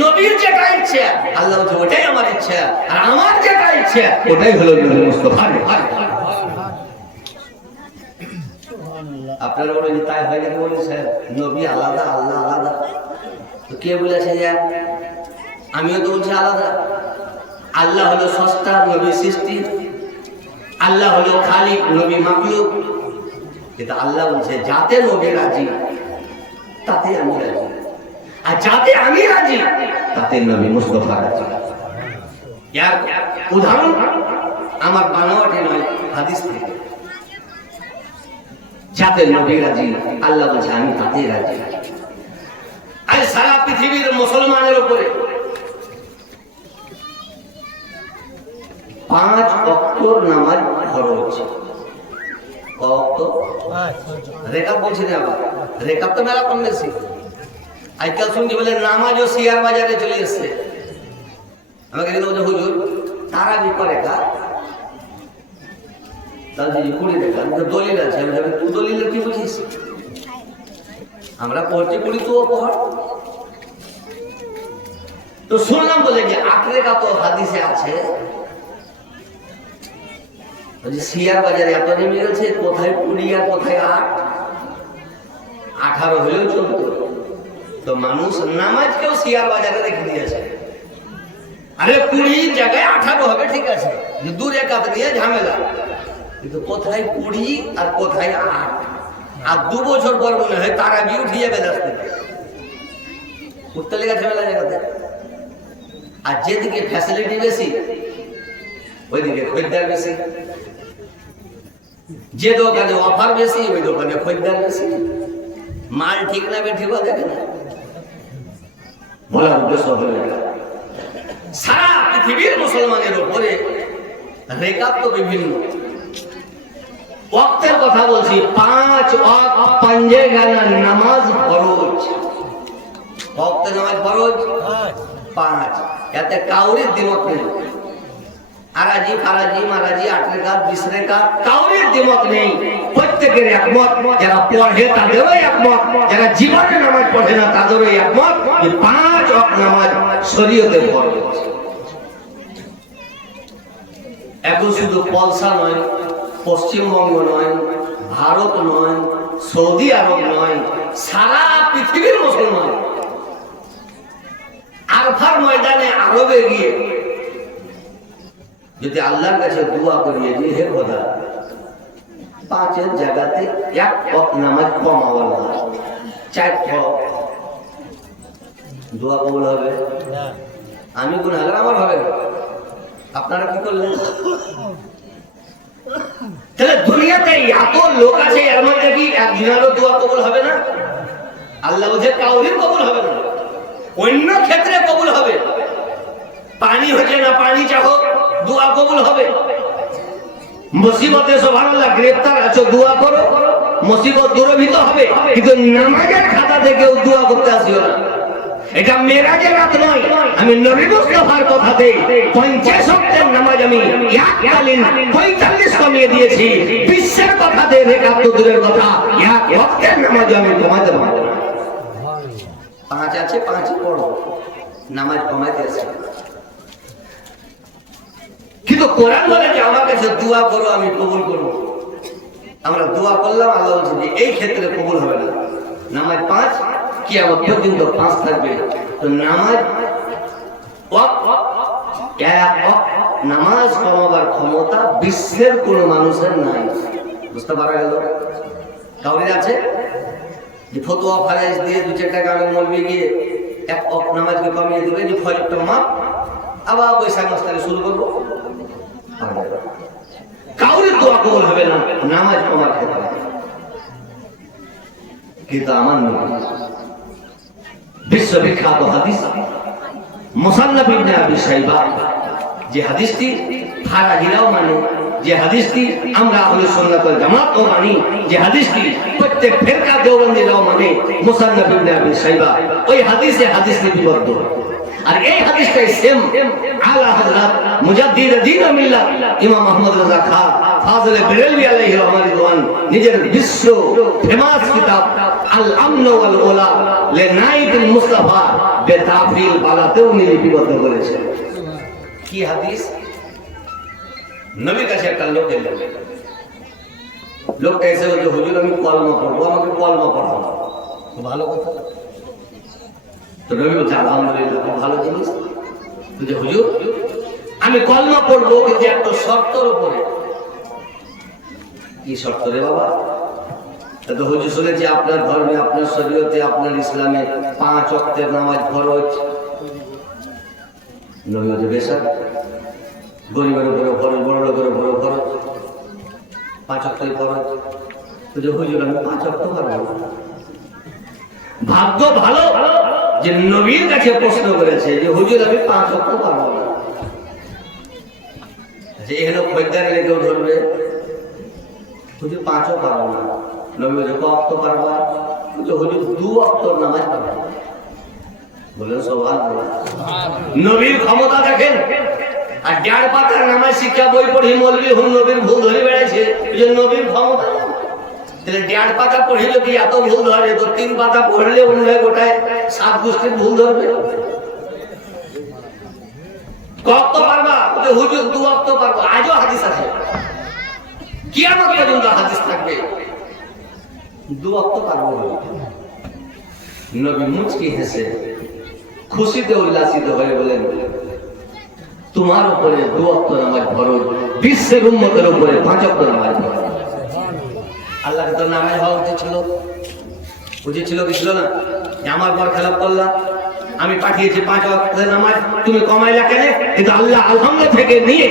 নবীর যেটা ইচ্ছা, আল্লাহ বলছে ওটাই আমার ইচ্ছা, আর আমার যেটা ইচ্ছা ওটাই হলো নবী মুস্তাফার। আপনারা বলেন তাই হয় নাকি? বলেছে নবী আলাদা, আল্লাহ আলাদা। তো কে বলেছে যে? আমিও তো বলছি আলাদা। আল্লাহ হলো স্রষ্টা, নবী সৃষ্টি। আল্লাহ হলো খালিক, নবী মাখলুক। কিন্তু আল্লাহ বলছে যাতে নবী রাজি তাতে আমি রাজি, আর যাতে আমি রাজি তাতে নবী মুস্তাফা রাজি। এর উদাহরণ আমার বানাওয়াটে নয়, হাদিস থেকে। যাতে নবী রাজি, আল্লাহ বলছে আমি তাতে রাজি। আজ সারা পৃথিবীর মুসলমানের উপরে 5 ওয়াক্তের নামাজ ফরজ। রেকাব বলছি না, আবার রেকাব তো মেলা কম বেশি। আজকাল শুনছি বলে নামাজও শেয়ার বাজারে চলে এসছে। আমাকে বলছে হুজুর তারাবি করে কা কুড়ি রেখা দলিল আছে। আমি তুই দলিলের কি বুঝিস? আমরা পড়ছি কুড়ি তো পড়। তো শুনলাম বলে যে 8 রেখা তো হাদিসে আছে। শেয়ার বাজারে এত নেমে গেছে, কোথায় 20 আর কোথায় 8, 18 হলেও চলতো। তো মানুষ নামাজকেও শেয়ার বাজারে রেখে দিয়েছে। আরে 20 জায়গায় 18 হবে, ঠিক আছে, যে 2 রেখাত নিয়ে ঝামেলা। কিন্তু কোথায় 20 আর কোথায় 8? আর 2 বছর পর মনে হয় তারা বিয়ে উঠিয়ে বেদাস্তে উঠতে লেগে ঝামেলা জায়গাতে। আর যেদিকে ফ্যাসিলিটি বেশি ওইদিকে খরিদ্দার বেশি, যে দোকানে অফার বেশি ওই দোকানে খরিদ্দার বেশি। মাল ঠিক না বে ঠিক দেখে না, বলার উদ্দেশ্য হলো সারা পৃথিবীর মুসলমানের উপরে রেকাব তো বিভিন্ন। ওয়াক্তের কথা বলছি, 5 ওয়াক্ত পাঞ্জে গানা নামাজ ফরজ। ওয়াক্তে নামাজ ফরজ 5, এতে কাউরির দ্বিমত নেই। আরাজি ফারাজি মারাজি 8 রেখা 20 রেখা কাউরির দ্বিমত নেই। প্রত্যেকের একমত, যারা পড়ে তাদেরও একমত, যারা জীবনে নামাজ পড়ে না তাদেরও একমত যে 5 ওয়াক্ত নামাজ শরীয়তের ফরজ। এখন শুধু পলসা নয়, পশ্চিমবঙ্গ নয়, ভারত নয়, সৌদি আরব নয়, সারা পৃথিবীর মুসলমান আরফার ময়দানে আরবে গিয়ে যদি আল্লাহর কাছে দোয়া করিয়ে যে হে খোদা 5 জায়গাতে 1 ওয়াক্ত নামাজ কমাওয়া না, 4 দোয়া কবুল হবে না। আমি গুনাহগার, আমার হবে না। আপনারা কি করলেন? তাহলে দুনিয়াতে এত লোক আছে, এর মধ্যে কি একজনেরও দোয়া কবুল হবে না? আল্লাহ বলছে কাউরির কবুল হবে না, অন্য ক্ষেত্রে কবুল হবে। পানি হচ্ছে না, পানি চাও দোয়া কবুল হবে। মুসিবতে সুবহানাল্লাহ গ্রেফতার আছো, দোয়া করো, মুসিবত দূরীভূত হবে। কিন্তু নামাজের খাতা থেকে দোয়া করতে আসিও না। এটা মেরাজের রাত নয়। আমি নবী মুস্তাফার কথাতে 50 ওয়াক্তের নামাজ আমি এককালীন 45 কমিয়ে দিয়েছি। বিশ্বের কথাতে রেখা তো দূরের কথা, 1 ওয়াক্তের নামাজ আমি কমাতে পারবো না। 5 আছে, 5 পড়ো, নামাজ কমাইতে আছে। কিন্তু কোরআন বলে যে আমার কাছে দোয়া করো আমি কবুল করব। আমরা দোয়া করলাম, আল্লাহ বলছে যে এই ক্ষেত্রে কবুল হবে না। নামাজ 5 কিয়ামত পর্যন্ত 5 থাকবে। তো নামাজ নামাজ কমাবার ক্ষমতা বিশ্বের কোন মানুষের নাই। বুঝতে পারা গেল? কাউরির আছে যে ফতোয়া ফারাইজ দিয়ে 2-4 টাকা আমি মলবি গিয়ে 1 ওয়াক্ত নামাজকে কমিয়ে দেবে, যে ফজরটা মাপ, আবার বৈশাখ মাস থেকে শুরু করবো। কাউরির দোয়া কবুল হবে না নামাজ কমার ক্ষেত্রে। কিন্তু আমার নবী বিশ্ববিখ্যাত হাদিস মুসান্নাফ ইবনে আবি শাইবা, যে হাদিসটি ফারাহিরাও মানে, যে হাদিসটি আমরা আহলে সুন্নাত ওয়াল জামাতও মানি, যে হাদিসটি প্রত্যেক ফিরকা দেওবন্দীরাও মানে, মুসান্নাফ ইবনে আবি শাইবা, ওই হাদিসে হাদিস লিপিবদ্ধ। আর এই হাদিসটাই সেম আলা হযরত মুজাদ্দিদ দ্বীন ও মিল্লাত ইমাম আহমদ রাজা খান ফাজিলে বেরেলভী আলাইহি রাহমাতুল্লাহ নিজের বিশ্ব ফেমাস কিতাব আল আমন ওয়াল উলা লিনাইতুল মুস্তাফা বেতাফিল বালাতেও লিপিবদ্ধ করেছেন। কি হাদিস? নবীর কাছে একটা লোক এলো, লোকটা এসে বলছে হুজুর আমি কলমা পড়বো, আমাকে কলমা পড়াও। ভালো কথা। তো নবী বলছে আলহামদুলিল্লাহ, খুব ভালো জিনিস। বলছে হুজুর আমি কলমা পড়বো, কিন্তু একটা শর্তর উপরে। কি শর্ত রে বাবা? তো হুজুর শুনেছি আপনার ধর্মে, আপনার শরীয়তে, আপনার ইসলামে 5 ওয়াক্তের নামাজ ফরজ। নবী হচ্ছে বেশার, গরিবের উপরে খরচ, বড় লোকের উপরে খরচ, 5 ওয়াক্তই খরচ। হুজুর আমি 5 ওয়াক্ত পারবো না। ভাগ্য ভালো যে নবীর কাছে প্রশ্ন করেছে যে হুজুর আমি 5 ওয়াক্ত পারবো না। যে এখানে খদ্দের লেগেও ধরবে, হুজুর 5ও পারবো না। নবী বলছে ক ওয়াক্ত পারবা? হুজুর 2 ওয়াক্তর নামাজ পারবো। বললেন সুবহানাল্লাহ। নবীর ক্ষমতা দেখেন। আর 1.5 পাতার নামাজ শিক্ষা বই পড়ি মৌলবি হুম নবীর ভুল ধরে বেড়াইছে, যে নবীর ক্ষমতা। তাহলে 1.5 পাতা পড়িলে কি এত ভুল ধরে? তো 3 পাতা পড়লে অন্য গোটায় 7 গোষ্ঠীর ভুল ধরবে। কত পারবা? হুজুর 2 ওয়াক্ত পারবো। আজও হাদিস আছে, কিয়ামত পর্যন্ত হাদিস থাকবে 2 ওয়াক্ত পারবো। নবী মুচকি হেসে খুশিতে উল্লাসিত হয়ে বলেন তোমার উপরে 2 ওয়াক্ত নামাজ ফরজ, বিশ্বের উম্মতের উপরে 5 ওয়াক্ত নামাজ ফরজ। আল্লাহকে তো নামাজ হওয়া উচিত ছিল কি ছিল না? আমার পর খেলাপ করলা, আমি পাঠিয়েছি 5 ওয়াক্তের নামাজ, তুমি কমাইলা কেন? কিন্তু আল্লাহ আলহামদুলিল্লাহ থেকে নিয়ে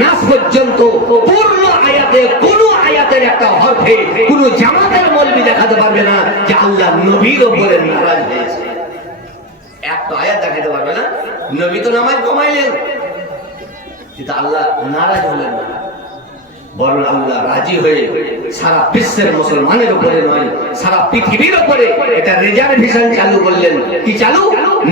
নাস পর্যন্ত পূর্ণ আয়াতে কোন আয়াতের একটা হরফে কোন জামাতের মৌলবি দেখাতে পারবে না যে আল্লাহ নবীর উপরে নারাজ হয়েছে। একটা আয়াত দেখাতে পারবে না। নবী তো নামাজ কমাইলেন, কিন্তু আল্লাহ নারাজ হলেন না, বরং আল্লাহ রাজি হয়ে সারা বিশ্বের মুসলমানের উপরে নয়, সারা পৃথিবীর উপরে এটা রিজার্ভেশন চালু করলেন। কি চালু?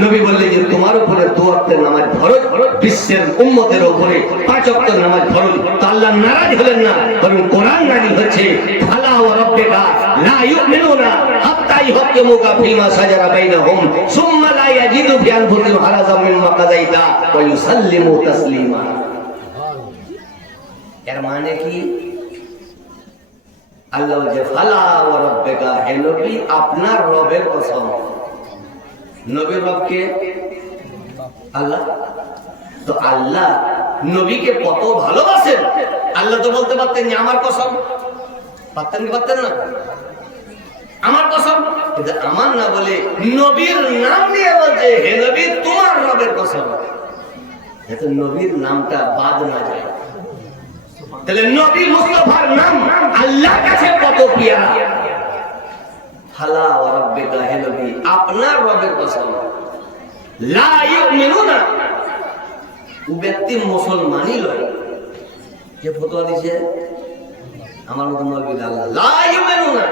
নবী বললেন যে তোমার উপরে 2 ওয়াক্তের নামাজ ফরজ, বিশ্বের উম্মতের উপরে 5 ওয়াক্তের নামাজ ফরজ। তো আল্লাহ নারাজ হলেন না, বরং কোরআন নাযিল হচ্ছে ফালা ওয়া রাব্বিকা লা ইউমিনুনা হাত্তা ইউহাক্কিমুকা ফিমা শাজারা বাইনাহুম সুম্মা লা ইয়াজিদু ফি আনফুসিহিম হারাজাম মিম্মা কাযাইতা ওয়া ইউসাল্লিমু তাসলিমা। এর মানে কি? আল্লাহ বলছে ফালা ওয়া রাব্বিকা, হে নবী আপনার রবের কসম। নবীর রবকে আল্লাহ। তো আল্লাহ নবীকে কত ভালোবাসেন। আল্লাহ তো বলতে পারতেন যে আমার কসম, পারতেন কি পারতেন না? আমার কসম, কিন্তু আমার না বলে নবীর নাম নিয়ে বলছে হে নবী তোমার রবের কসম, যাতে নবীর নামটা বাদ না যায়। তাহলে নবী মুস্তাফার নাম আল্লাহর কাছে কত পিয়ারা। ফালা ওয়া রাব্বিকা, হে নবী আপনার রবের কসম। লা ইউমিনুনা, ও ব্যক্তি মুসলমানই লয় যে ফতোয়া দিয়েছে আমার মত মৌলবি। আল্লাহ লা ইউমিনুনা,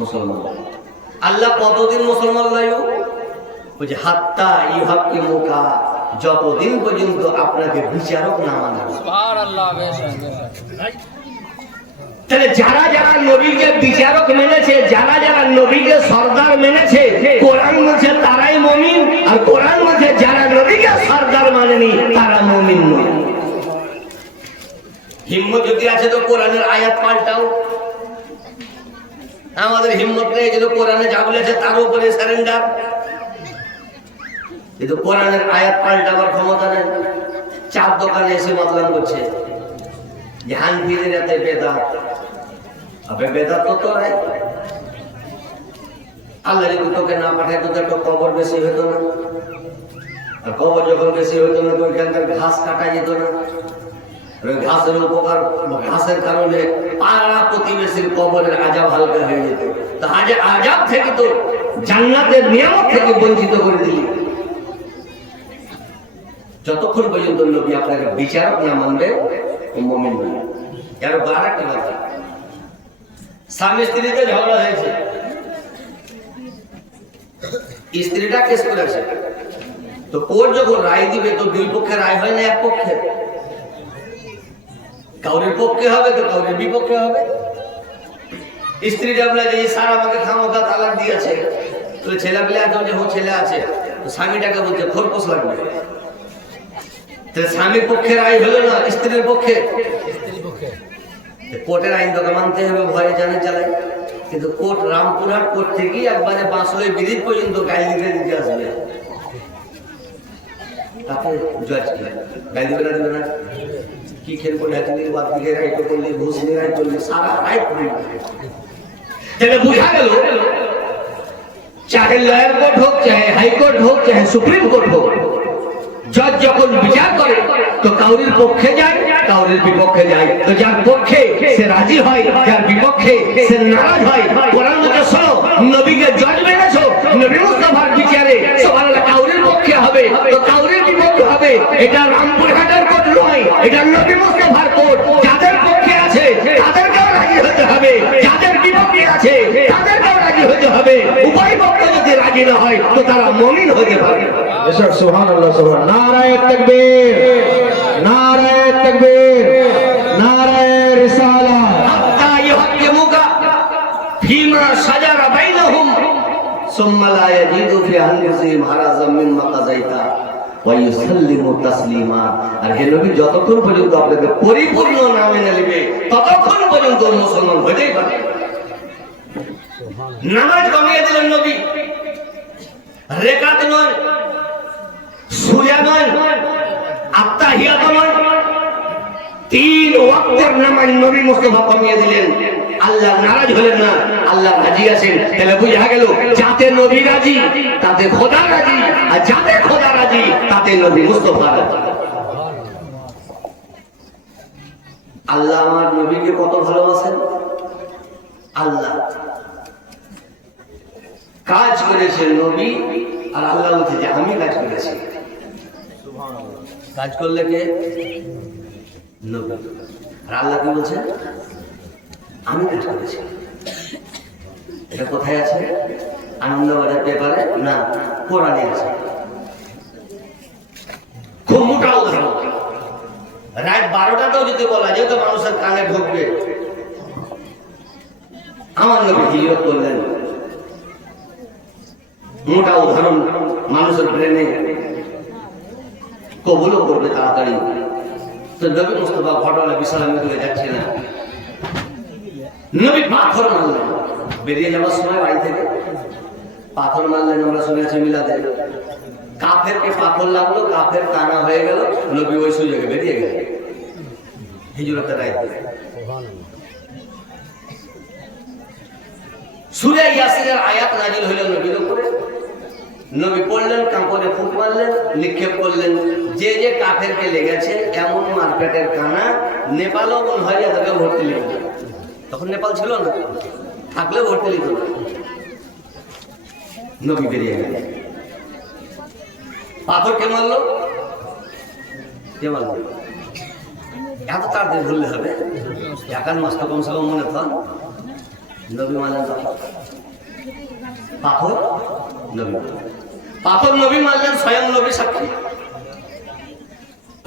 মুসলমান। আল্লাহ কতদিন মুসলমান লাইও? ওই যে হাত্তা ইউহাক্কিমুকা, যতদিন পর্যন্ত আপনাকে বিচারক না মানে। সুবহানাল্লাহ। তাহলে যারা যারা নবীকে বিচারক মেনেছে, যারা যারা নবীকে সরদার মেনেছে, কোরআন বলছে তারাই মুমিন। আর কোরআন বলছে যারা নবীকে সরদার মানেনি তারা মুমিন নয়। হিম্মত যদি আছে তো কোরআনের আয়াত পাল্টাও। আমাদের হিম্মত নেই, কিন্তু কোরআনে যা বলেছে তার উপরে সারেন্ডার। কিন্তু কোরআনের আয়াত পাল্টাবার ক্ষমতা নেই। 4 দোকানে এসে বদলাম করছে যে হানফিদের এতে বেদাত, আবে বেদাত তো তোরাই। আল্লাহ যদি তোকে না পাঠায় তো একটা কবর বেশি হইতো না? আর কবর যখন বেশি হইতো না তো ওইখানকার ঘাস কাটা যেত না? ঘাসের উপকার, ঘাসের কারণে পাড়া প্রতিবেশীর কবরের আযাব হালকা হয়ে যেত। তো আযাব থেকে তো জান্নাতের নিয়ামত থেকে বঞ্চিত করে দিলি। যতক্ষণ পর্যন্ত নবী আপনাকে বিচারক না মানবে ও মুমিন নয়। এর আরেকটা কথা, স্বামী স্ত্রীতে ঝগড়া হয়েছে, স্ত্রীটা কেস করেছে, তো কোর্ট যখন রায় দিবে তো 2 পক্ষে রায় হয় না, এক পক্ষে। কাউরের পক্ষে হবে তো কাউরের বিপক্ষে হবে। স্ত্রীটা বলে যে স্যার আমাকে খামোখা তালাক দিয়েছে, তো ছেলে পেলে আছে যে ছেলে আছে, তো স্বামীটাকে বলছে খরপোশ লাগবে। স্বামীর পক্ষে রায় হলো না, স্ত্রীর পক্ষে। কোর্টের আইন তোকে মানতে হবে, ভয়ে জানে চালায়। কিন্তু কোর্ট রামপুরহাট কোর্ট থেকে একবারে বাঁশলই ব্রিজ পর্যন্ত গাড়ি দিতে আসবে। তাতে জজ কি গাড়ি দিবে না, দিবে না? কি খেল করে হাতে দিয়ে বাদ দিকে রাইট করলে, ঘুষ নিয়ে রাইট করলে, সারা রাইট করলে। তাহলে বোঝা গেল চাহে লয়ার কোর্ট হোক, চাহে হাইকোর্ট হোক, চাহে সুপ্রিম কোর্ট হোক, জজ যখন বিচার করে তো কাউরির পক্ষে যায়, কাউরির বিপক্ষে যায়। তো যার পক্ষে সে রাজি হয়, যার বিপক্ষে সে নারাজ হয়। কোরআন মতে শোনো, নবীকে জজ মেনেছো, নবী মুস্তাফার বিচারে সুবহানাল্লাহ কাউরির পক্ষে হবে তো কাউরির বিপক্ষে হবে। এটা রামপুরহাটের কোর্ট নয়, এটা নবী মুস্তাফার কোর্ট। যাদের পক্ষে আছে তাদেরকেও রাজি হতে হবে, যাদের বিপক্ষে আছে তাদেরকেও রাজি হতে হবে। উভয় পক্ষ যদি রাজি না হয় তো তারা মুমিন হতে পারে। বেশক সুবহানাল্লাহ, সুবহান। নারায়ে তাকবীর, নারায়ে তাকবীর, নারায়ে রিসালাত। হাত্তা ইউহাক্কিমুকা ফীমা শাজারা বাইনাহুম সুম্মা লা ইয়াজিদু ফি আনফুসিহিম হারাজাম মিম্মা কাযাইতা ওয়া ইউসাল্লিমু তাসলিমা। আর হে নবী, যতক্ষণ পর্যন্ত আপনাকে পরিপূর্ণ না মেনে নেবে ততক্ষণ পর্যন্ত মুসলমান হতেই পারে। নামাজ কমিয়ে দিলেন নবী, রেকাত নয়, সূরা নয়, আত্তাহিয়াত নয়, 3 ওয়াক্তের নামাজ নবী মুস্তাফা কমিয়ে দিলেন। আল্লাহ নারাজ হলেন না, আল্লাহ রাজি আছেন। তাহলে বুঝা গেল, যাতে নবী রাজি তাতে খোদা রাজি, আর যাতে খোদা রাজি তাতে নবী মুস্তাফা রাজি। আল্লাহ আমার নবীকে কত ভালোবাসেন। আল্লাহ কাজ করেছেন নবী, আর আল্লাহ বলছে যে আমি কাজ করেছি। কাজ করলে কে? নবী। আর আল্লাহ কি বলছে? আমি কাজ করেছি। এটা কোথায় আছে? আনন্দবাজার পেপারে না, কোরআনে আছে। খুব মোটা উদাহরণ। রাত 12টাতেও যদি বলা যায় তো মানুষের কানে ঢুকবে। আমার নবী হিজরত করলেন, মোটা উদাহরণ, মানুষের ব্রেনে কবুলও করবে তাড়াতাড়ি। তো নবী মুস্তাফা ঘটনা বিশালামে করে যাচ্ছে না, নবী পাথর মারলেন। বেরিয়ে যাওয়ার সময় বাড়ি থেকে পাথর মারলেন, আমরা শুনেছি মিলাদে। কাফেরকে পাথর লাগলো, কাফের কানা হয়ে গেল, নবী ওই সুযোগে বেরিয়ে গেলেন হিজরতের রাইতে। সূরা ইয়াসিনের আয়াত নাজিল হইল নবীর উপরে। নবী পড়লেন, কাপড়ে ফুট মারলেন, নিক্ষেপ করলেন। যে যে কাফেরকে লেগেছে এমন মার্কেটের কানা নেপালও কোন হয় তাকে ভর্তি লিখল। তখন নেপাল ছিল না, থাকলে ভর্তি লিখল। নবী বেরিয়ে গেল। পাথর কে মারলো? কে মারলো? এত তাড়াতাড়ি ভুললে হবে? একান মাস তো কমসে কম মনে থাক। নবী মারলেন পাথর, নবী পাথর নবী মারলেন, স্বয়ং নবী সাক্ষী।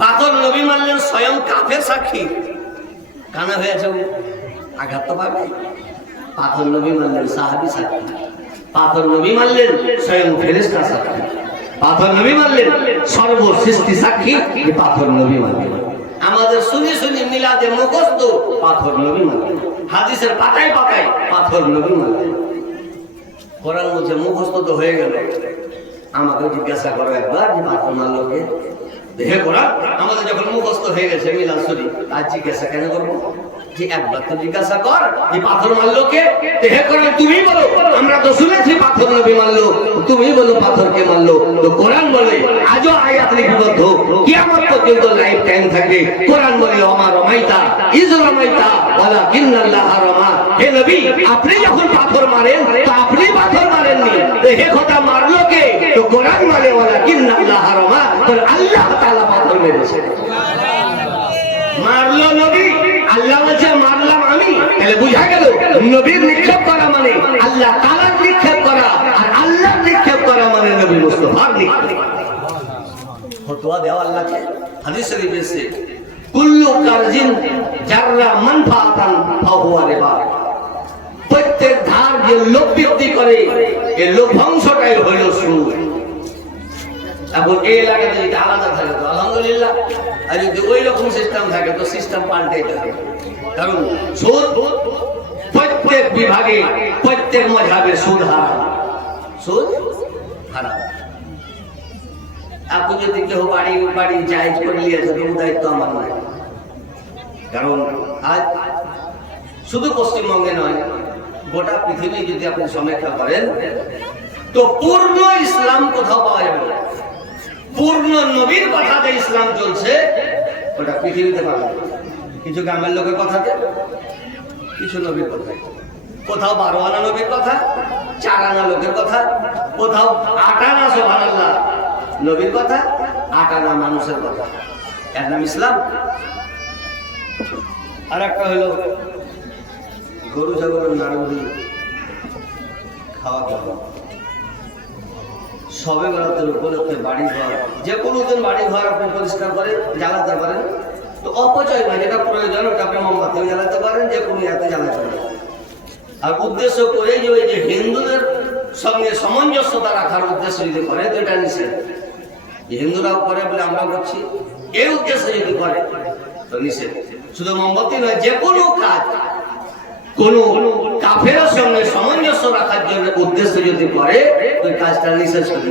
পাথর নবী মারলেন, স্বয়ং কাফের সাক্ষী। কানা হয়েছে, আঘাত তো পাবে। পাথর নবী মারলেন, সাহাবী সাক্ষী। পাথর নবী মারলেন, স্বয়ং ফেরেশতা সাক্ষী। পাথর নবী মারলেন, সর্বসৃষ্টি সাক্ষী। পাথর নবী মারলেন। আমাদের শুনি শুনি মিলাদে মুখস্থ পাথর নবী মারলেন, হাদিসের পাতায় পাতায় পাথর নবী মারলেন। কোরআন বলছে মুখস্থ তো হয়ে গেল, আমাকে জিজ্ঞাসা করো একবার যে পাথর মারলো কে? হে কোরআন, আমাদের যখন মুখস্থ হয়ে গেছে মিলাদ শরীফ, আর জিজ্ঞাসা কেন করবো? যে একবার তো জিজ্ঞাসা কর যে পাথর মারলো কে? হে কোরআন তুমি বলো, আমরা তো শুনেছি পাথর নবী মারলো, তুমি বলো পাথর কে মারলো। তো কোরআন বলে আজও আয়াত লিপিবদ্ধ, কিয়ামত পর্যন্ত লাইফ টাইম থাকে। কোরআন বলে ওমা রমাইতা ইজ রমাইতা ওয়ালাকিন্নাল্লাহ রামা। হে নবী, আপনি যখন পাথর মারেন তো আপনি পাথর মারেননি। হে খোদা মারলো কে? তো কোরআন বলে ওয়ালাকিন্নাল্লাহ রামা, তো আল্লাহ তাআলা পাথর মেরেছে। মারলো নবী, আল্লাহ বলছে মারলাম আমি। তাহলে বুঝা গেল নবীর নিক্ষেপ করা মানে আল্লাহ তাআলার নিক্ষেপ করা, আর আল্লাহ নিক্ষেপ করা মানে নবী মুস্তাফার নিক্ষেপ। ফতোয়া দেওয়া আল্লাহকে। হাদিস শরীফে এসেছে কুল্লু কারজিন জাররা মানফাআতান ফাহুয়া রিবা। প্রত্যেক ধার যে লোভ বৃদ্ধি করে এই লভ্যাংশটাই হলো সুদ। এখন এই এলাকাতে যদি আলাদা থাকে তো আলহামদুলিল্লাহ, আর যদি ওই রকম সিস্টেম থাকে তো সিস্টেম পাল্টে যাবে। কারণ সুদ প্রত্যেক বিভাগে প্রত্যেক মাযহাবে সুদ হারাম, সুদ হারাম। আপনি যদি কেউ বাড়ি বাড়ি জায়েজ করে নিয়েছে তো দায়িত্ব আমার নয়। কারণ আজ শুধু পশ্চিমবঙ্গে নয়, গোটা পৃথিবী যদি আপনি সমীক্ষা করেন তো পূর্ণ ইসলাম কোথাও পাওয়া যাবে না। পূর্ণ নবীর কথাতে ইসলাম চলছে, ওটা পৃথিবীতে পাবে না। কিছু গ্রামের লোকের কথাতে, কিছু নবীর কথা, কোথাও 12 আনা নবীর কথা, 4 আনা লোকের কথা, কোথাও 8 আনা সুবহানাল্লাহ নবীর কথা, 8 আনা মানুষের কথা। এর নাম ইসলাম। আর একটা হলো গরু ছাগলের নাড়ি খাওয়া খাওয়া, সবে বেড়াতের উপলক্ষে বাড়ি ঘর, যে কোনো দিন বাড়ি ঘর আপনি পরিষ্কার করে জ্বালাতে পারেন, তো অপচয় নয়, যেটা প্রয়োজন ওটা আপনি মোমবাতিও জ্বালাতে পারেন, যে কোনো ইয়াতে জ্বালাতে পারেন। আর উদ্দেশ্য করে যে ওই যে হিন্দুদের সঙ্গে সামঞ্জস্যতা রাখার উদ্দেশ্য যদি করে তো এটা নিষেধ। যে হিন্দুরাও করে বলে আমরাও করছি, এই উদ্দেশ্যে যদি করে তো নিষেধ। শুধু মোমবাতি নয়, যে কোনো কাজ কোন কাফেরের সঙ্গে সামঞ্জস্য রাখার জন্য উদ্দেশ্য যদি করে ওই কাজটা নিষেধ করে।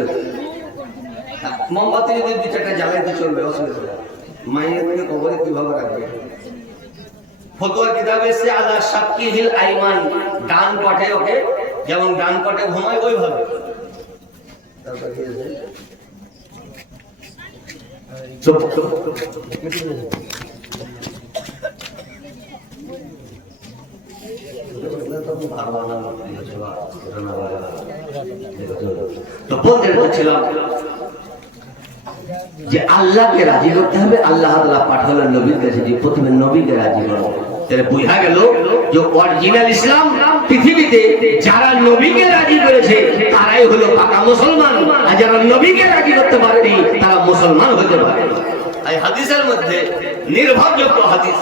মোমবাতি যদি 2-4টা জ্বালাইতে চলবে, অসুবিধা নেই। মায়ের থেকে কবরে কিভাবে রাখবে? ফতোয়ার কিতাবে এসে আলা শাক্কিহিল আইমান, ডান পাটে ওকে, যেমন ডান পাটে ঘুমায় ওইভাবে। তারপর কি আছে? তো বলতে বলছিলাম যে আল্লাহকে রাজি করতে হবে। আল্লাহ তাআলা পাঠালেন নবীর কাছে যে প্রথমে নবীকে রাজি করো। তাহলে বোঝা গেল যে অরিজিনাল ইসলাম পৃথিবীতে যারা নবীকে রাজি করেছে তারাই হলো পাকা মুসলমান, আর যারা নবীকে রাজি করতে পারেনি তারা মুসলমান হতে পারে। এই হাদিসের মধ্যে নির্ভরযোগ্য হাদিস,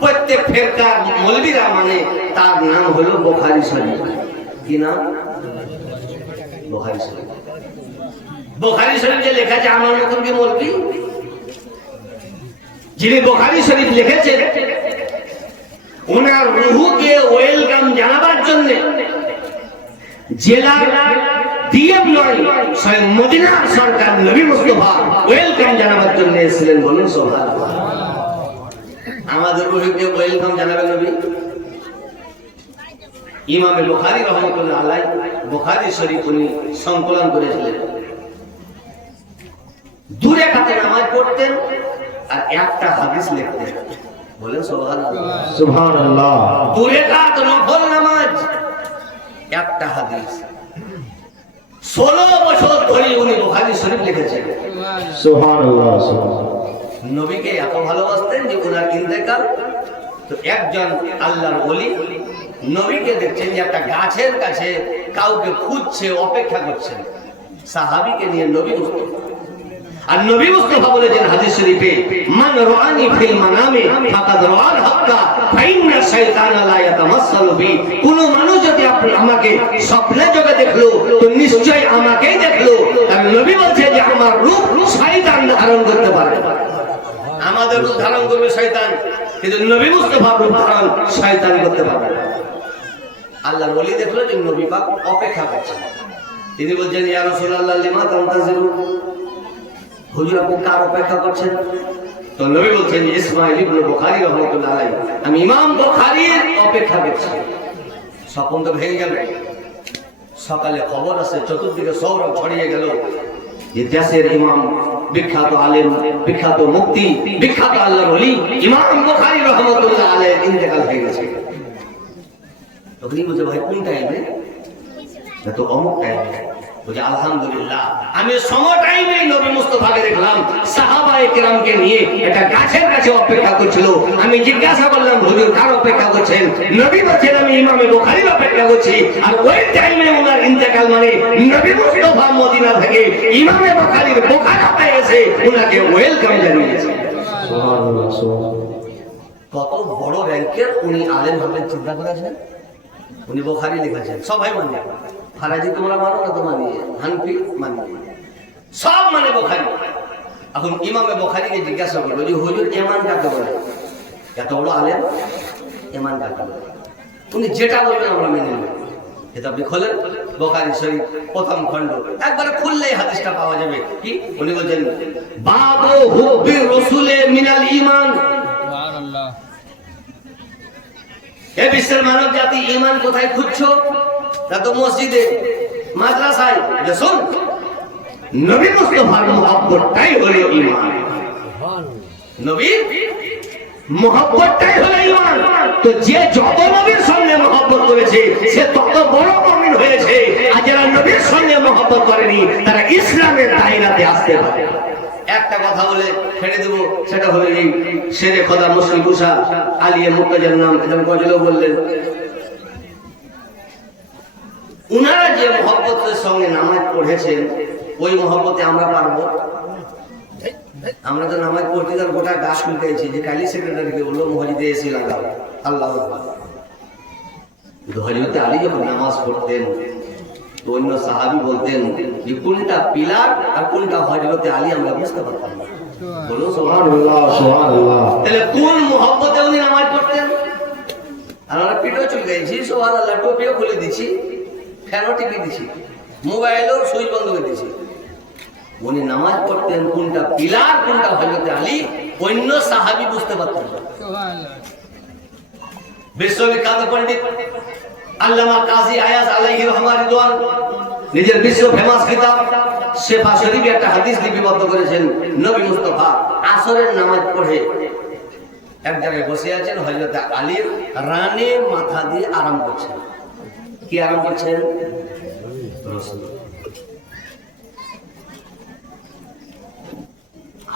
প্রত্যেক ফেরকার মৌলবীরা মানে তার নাম হলো বুখারী শরীফ। কি নাম? বুখারী শরীফ। বুখারী শরীফ যে লেখা আছে, আমার মতন কি মৌলবী? যিনি বুখারী শরীফ লিখেছেন ওনার রুহুকে ওয়েলকাম জানাবার জন্য জেলা ডিএম নয়, স্বয়ং মদিনার সরকার নবী মুস্তাফা ওয়েলকাম জানাবার জন্য এসেছিলেন। বলুন সুবহানাল্লাহ। আমাদের রুহুকে ওয়েলকাম জানাবে নবী। ইমাম বুখারী রাহমাতুল্লাহ আলাইহি বুখারী শরীফ উনি সংকলন করেছিলেন। দূরে কাতে নামাজ পড়তেন আর একটা হাদিস লিখতেন। বলেন সুবহানাল্লাহ। সুবহানাল্লাহ। দূরে কাত নফল নামাজ, একটা হাদিস। 16 বছর ধরে উনি বুখারী শরীফ লিখেছেন। সুবহানাল্লাহ। সুবহানাল্লাহ। নবীকে এত ভালোবাসতেন যে ওনার ইন্তেকাল, তো একজন আল্লাহর ওলি নবীকে দেখছেন যে একটা গাছের কাছে কাউকে খুঁজছে, অপেক্ষা করছেন। সাহাবীকে নিয়ে নবী মুস্তাফা, আর নবী মুস্তাফা বলেছেন হাদিস শরীফে, মান রাআনি ফিল মানামে ফাকাদ রাআল হাক্কা ফাইন্না শাইতানা লা ইয়াতামাসসালু বি। কোন মানুষ যদি আমাকে স্বপ্নে যোগে দেখলো তো নিশ্চয়ই আমাকেই দেখলো। আর নবী বলছেন যে আমার রূপ শয়তান ধারণ করতে পারে। আমাদের রূপ ধারণ করবে শয়তান, কিন্তু নবী মুস্তাফা রূপ ধারণ শয়তান করতে পারবে না। আল্লাহর ওলি দেখলো যে নবী পাক অপেক্ষা করছেন। তিনি বলছেন, ইয়া রাসূলুল্লাহ লিমা তানতাজিরু, হুজুর আপনি কার অপেক্ষা করছেন? তো নবী বলছেন, ইসমাঈল ইবনে বুখারী রাহমাতুল্লাহ আলাইহি, আমি ইমাম বুখারীর অপেক্ষা করছি। স্বপ্ন তো ভেঙে গেল। সকালে খবর আছে, চতুর্দিকে সৌরভ ছড়িয়ে গেল যে দেশের ইমাম, বিখ্যাত আলেম, বিখ্যাত মুফতি, বিখ্যাত আল্লাহর ওলি ইমাম বুখারী রাহমাতুল্লাহ আলাইহি ইন্তেকাল হয়ে গেছে। তখনই বলছে, ভাই কোন টাইমে? তো অমুক টাইমে। বলছে আলহামদুলিল্লাহ, আমি সম টাইমে নবী মুস্তাফাকে দেখলাম সাহাবায়ে কেরামকে নিয়ে একটা গাছের কাছে অপেক্ষা করছিল। আমি জিজ্ঞাসা করলাম, হুজুর কার অপেক্ষা করছেন? নবী বলছেন, আমি ইমাম বুখারীর অপেক্ষা করছি। আর ওই টাইমে ওনার ইন্তেকাল, মানে নবী মুস্তাফা মদিনা থেকে ইমাম বুখারীর বোখারাতে এসে ওনাকে ওয়েলকাম জানিয়েছে। সুবহানাল্লাহ। সুবহানাল্লাহ। কত বড় র‍্যাঙ্কের উনি আলেম হবেন চিন্তা করেছেন। উনি বুখারী লিখেছেন, সবাই মানে ফারাজি তোমরা মানো না, তো মানিয়ে হানফি মানিয়ে সব মানে বুখারী। এখন ইমামে বুখারীকে জিজ্ঞাসা করলো যে হুজুর ঈমান কাকে বলে? এত বড় আলেম, ঈমান কাকে বলে? উনি যেটা বলবেন আমরা মেনে নেব। এটা আপনি খোলেন বুখারী শরীফ প্রথম খণ্ড, একবারে খুললেই হাদিসটা পাওয়া যাবে। কি উনি বলছেন, বাবু হুব্বি রাসূলে মিনাল ঈমান। সুবহানাল্লাহ। এ বিশ্বের মানব জাতি ঈমান কোথায় খুঁজছো? তা তো মসজিদে, মাদ্রাসায়। শোন, নবী মুস্তাফার মহব্বতটাই হলো ঈমান। নবীর মহব্বতটাই হলো ঈমান। তো যে যত নবীর সঙ্গে মহব্বত করেছে সে তত বড় মুমিন হয়েছে, আর যারা নবীর সঙ্গে মহব্বত করেনি তারা ইসলামের দায়রাতে আসতে পারে। একটা কথা বলে ছেড়ে দেবো, সেটা হলো এই শেরে খোদা মুশকিল কুশা আলিয়ে মুক্তাজার নাম এরকম গজলও বললেন। উনারা যে মহব্বতের সঙ্গে নামাজ পড়েছেন ওই মহব্বতে আমরা পারবো? আমরা তো নামাজ পড়তে তার গোটা গাছ উল্টেছি যে কালী সেক্রেটারিকে বললো মসজিদে এসে লাগাও আল্লাহ। হযরত আলী যখন নামাজ পড়তেন তো অন্য সাহাবী বলতেন যে কোনটা পিলার আর কোনটা হযরত আলী আমরা বুঝতে পারতাম না। বলুন সুবহানাল্লাহ, সুবহানাল্লাহ। তাহলে কোন মহব্বতে উনি নামাজ পড়তেন? আর আমরা পিঠও চলে গেছি, সুবহানাল্লাহ, টুপিও খুলে দিছি, ফ্যানও টিপে দিছি, মোবাইলও সুইচ বন্ধ করে দিছি। উনি নামাজ পড়তেন কোনটা পিলার কোনটা হযরত আলী অন্য সাহাবী বুঝতে পারতেন না। বিশ্ববিখ্যাত পণ্ডিত আল্লামা কাজী আয়াজ আলাইহি রহমাতুল্লাহ নিজের বিশ্ব ফেমাস কিতাব শেফা শরীফে একটা হাদিস লিপিবদ্ধ করেছেন। নবী মুস্তাফা আসরের নামাজ পড়ে এক জায়গায় বসে আছেন, হযরত আলীর রানে মাথা দিয়ে আরাম করছেন। কি আরাম করছেন? রাসূল।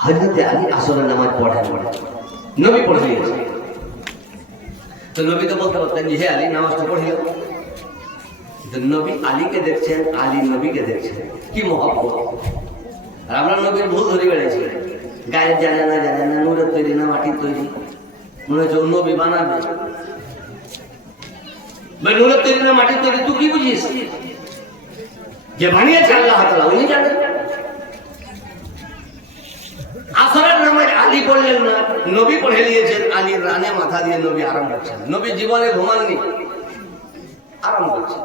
হযরত আলী আসরের নামাজ পড়েন, নবী পড়ে দিয়েছেন। তো নবী তো বলতে পারতেন যে হে আলী নামাজটা পড়িও। নবী আলীকে দেখছেন, আলী নবীকে দেখছেন, কি মহব্বত। আর আমরা নবীর ভুল ধরে বেড়েছি, গায়ের জানে না নূরের তৈরি না মাটির তৈরি, মনে হচ্ছে নবী বানাবে। নূরের তৈরি না মাটির তৈরি তুই কি বুঝিস? যে বানিয়েছে আল্লাহ তাআলা উনি জানেন। আসরের নামাজ আলী পড়লেন না, নবী পড়ে নিয়েছেন। আলীর রানে মাথা দিয়ে নবী আরাম করছেন। নবী জীবনে ঘুমাননি, আরাম করছেন।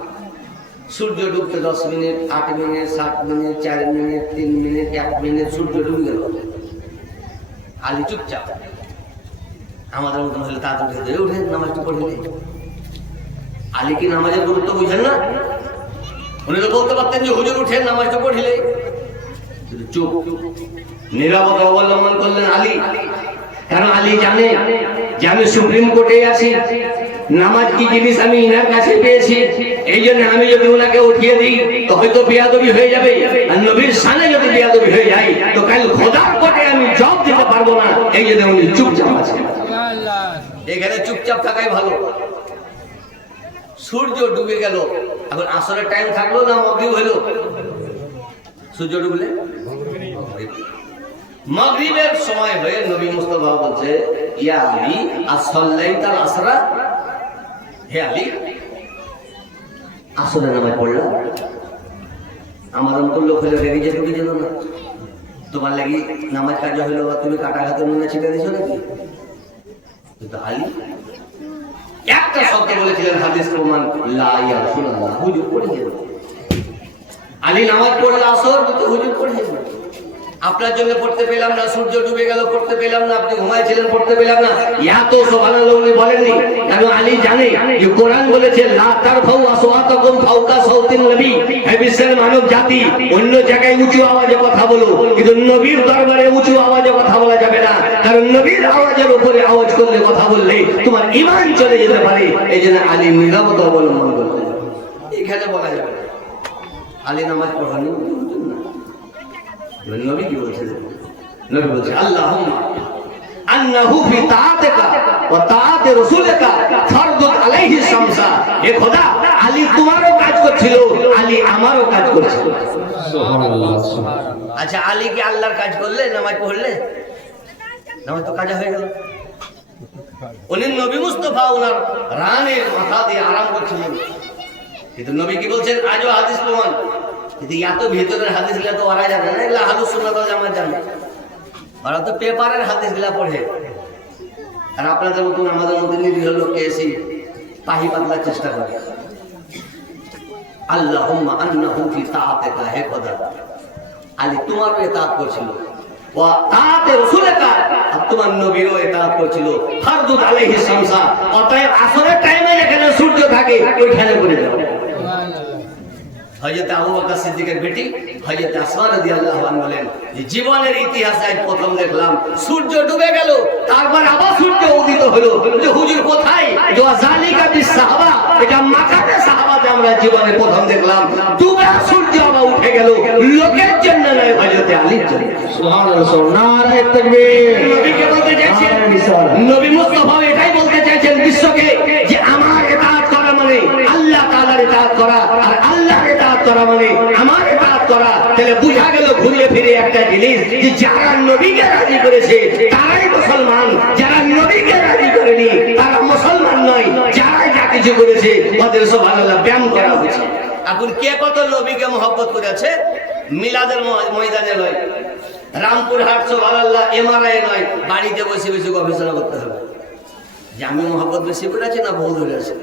সূর্য ডুবতে 10 minute, 8 minute, 7 minute, 4 minute, 3 minute, 1 minute, সূর্য ডুবে গেল, আলী চুপচাপ। আমাদের মতন হলে তাড়াতাড়ি উঠে নামাজটা পড়ে নেই। আলী কি নামাজের গুরুত্ব বুঝেন না? উনি তো বলতে পারতেন যে হুজুর উঠে নামাজটা পড়িলে, কিন্তু চুপ, নীরবতা অবলম্বন করলেন আলী। কারণ আলী জানে যে আমি সুপ্রিম কোর্টে আছি, নামাজ কি জিনিস আমি ইনার কাছে পেয়েছি, এই জন্য আমি যদি ওনাকে উঠিয়ে দিই তো হয়তো বেয়াদবি হয়ে যাবে, আর নবীর শানে যদি বেয়াদবি হয়ে যায় তো কাল খোদার কোর্টে আমি জবাব দিতে পারবো না, এই জন্য উনি চুপচাপ আছেন। এখানে চুপচাপ থাকাই ভালো। সূর্য ডুবে গেল, এখন আসরের টাইম থাকলো না মাগরিব হলো? সূর্য ডুবলে মাগরিবের সময় হয়ে নবী মুস্তাফা বলছে ইয়া আলী আসল্লাইতাল আসরা, হে আলী আসরের নামাজ পড়লা? আমার অন্তর লোক হলে রেগে যে ঢুকে যেত না, তোমার লাগি নামাজ কাজা হইলো বা তুমি কাটা হাতে নুনে ছিটে দিছো নাকি? কিন্তু আলী একটা শব্দ বলেছিলেন, হাদিস প্রমাণ, লা ইয়া রাসূলুল্লাহ, হুজুর পড়ে গেল। আলী নামাজ পড়লে আসর তো হুজুর পড়ে গেল। আপনার জন্য পড়তে পেলাম না, সূর্য ডুবে গেল পড়তে পেলাম না, আপনি ঘুমাইছিলেন পড়তে পেলাম না, ইয়া তো সুবহানাল্লাহ উনি বলেননি। কারণ আলী জানে যে কোরআন বলেছে লা তারফাউ আসওয়াতাকুম ফাওকা সাউতিন নবী, হে বিশ্বের মানব জাতি অন্য জায়গায় উঁচু আওয়াজে কথা বলো, কিন্তু নবীর দরবারে উঁচু আওয়াজে কথা বলা যাবে না। কারণ নবীর আওয়াজের উপরে আওয়াজ করলে, কথা বললে তোমার ঈমান চলে যেতে পারে। এই জন্য আলী নীরবতা অবলম্বন করলেন। এখানে বলা যাবে না আলী নামাজ পড়ানি না। নবী কি বলছেন? নবী বলছে আল্লাহুম্মা আন্নাহু ফি তাআতিকা ওয়া তাআতি রাসূলিকা ফারদুদ আলাইহি শামসা। হে খোদা, আলী তোমারও কাজ করছিল, আলী আমারও কাজ করছিল। সুবহানাল্লাহ। আচ্ছা, আলী কি আল্লাহর কাজ করলে নামাজ পড়লে? নামাজ তো কাজা হয়ে গেল। উনি নবী মুস্তাফা ওনার রানে মাথা দিয়ে আরাম করছিলেন, কিন্তু নবী কি বলছেন? আজও হাদিস প্রমাণ। কিন্তু এত ভিতরের হাদিস গুলা তো ওরা জানে না, এগুলা আহলুস সুন্নাত ওয়াল জামাত জানে। ওরা তো পেপারের হাদিস গুলা পড়ে, আর আপনাদের মতন আমাদের মধ্যে নিরীহ লোককে এসে পাহি পাতলার চেষ্টা করে। আল্লাহুম্মা আন্নাহু ফি তাআতিকা, হে খোদা আলী তোমারও ইতাআত করছিল, ওয়া তাআতি রাসূলিকা, আর তোমার নবীরও ইতাআত করছিল। ফারদুদ আলাইহি শামসা, অতএব আসরের টাইমে যেখানে সূর্য থাকে ওইখানে করে দাও। হযরত আবু বকর সিদ্দিকের বেটি হযরত আসমা রাদিয়াল্লাহু আনহা বলেন যে জীবনের ইতিহাসে আজ প্রথম দেখলাম সূর্য ডুবে গেল, তারপর আবার সূর্য উদিত হলো। যে হুজুর কোথায়? যে জালিকা বিস সাহাবা, এটা মাকামে সাহাবাতে আমরা জীবনে প্রথম দেখলাম। ডুবে সূর্য আবার উঠে গেল, লোকের জন্য নয়, হযরত আলীর জন্য। সুবহানাল্লাহ, নারে তাকবীর। নবীকে বলতে চাইছেন, নবী মুস্তাফা এটাই বলতে চাইছেন বিশ্বকে যে আমার ইতাআত করা মানে আল্লাহ তাআলার ইতাআত করা, আর আল্লাহর ইতাআত করা মানে আমার ইতাআত করা। তাহলে বুঝা গেল ঘুরিয়ে ফিরে একটা জিনিস যে যারা নবীকে রাজি করেছে তারাই মুসলমান, যারা নবীকে রাজি করেনি তারা মুসলমান নয়। যারাই যা কিছু করেছে ওদের সুবহানাল্লাহ ব্যায়াম করা হয়েছে। এখন কে কত নবীকে মহব্বত করেছে? মিলাদের ময়দানে নয়, রামপুরহাট সুবহানাল্লাহ এমআরআই নয়, বাড়িতে বসে বসে গবেষণা করতে হবে যে আমি মহব্বত বেশি করেছি না ভুল ধরেছে।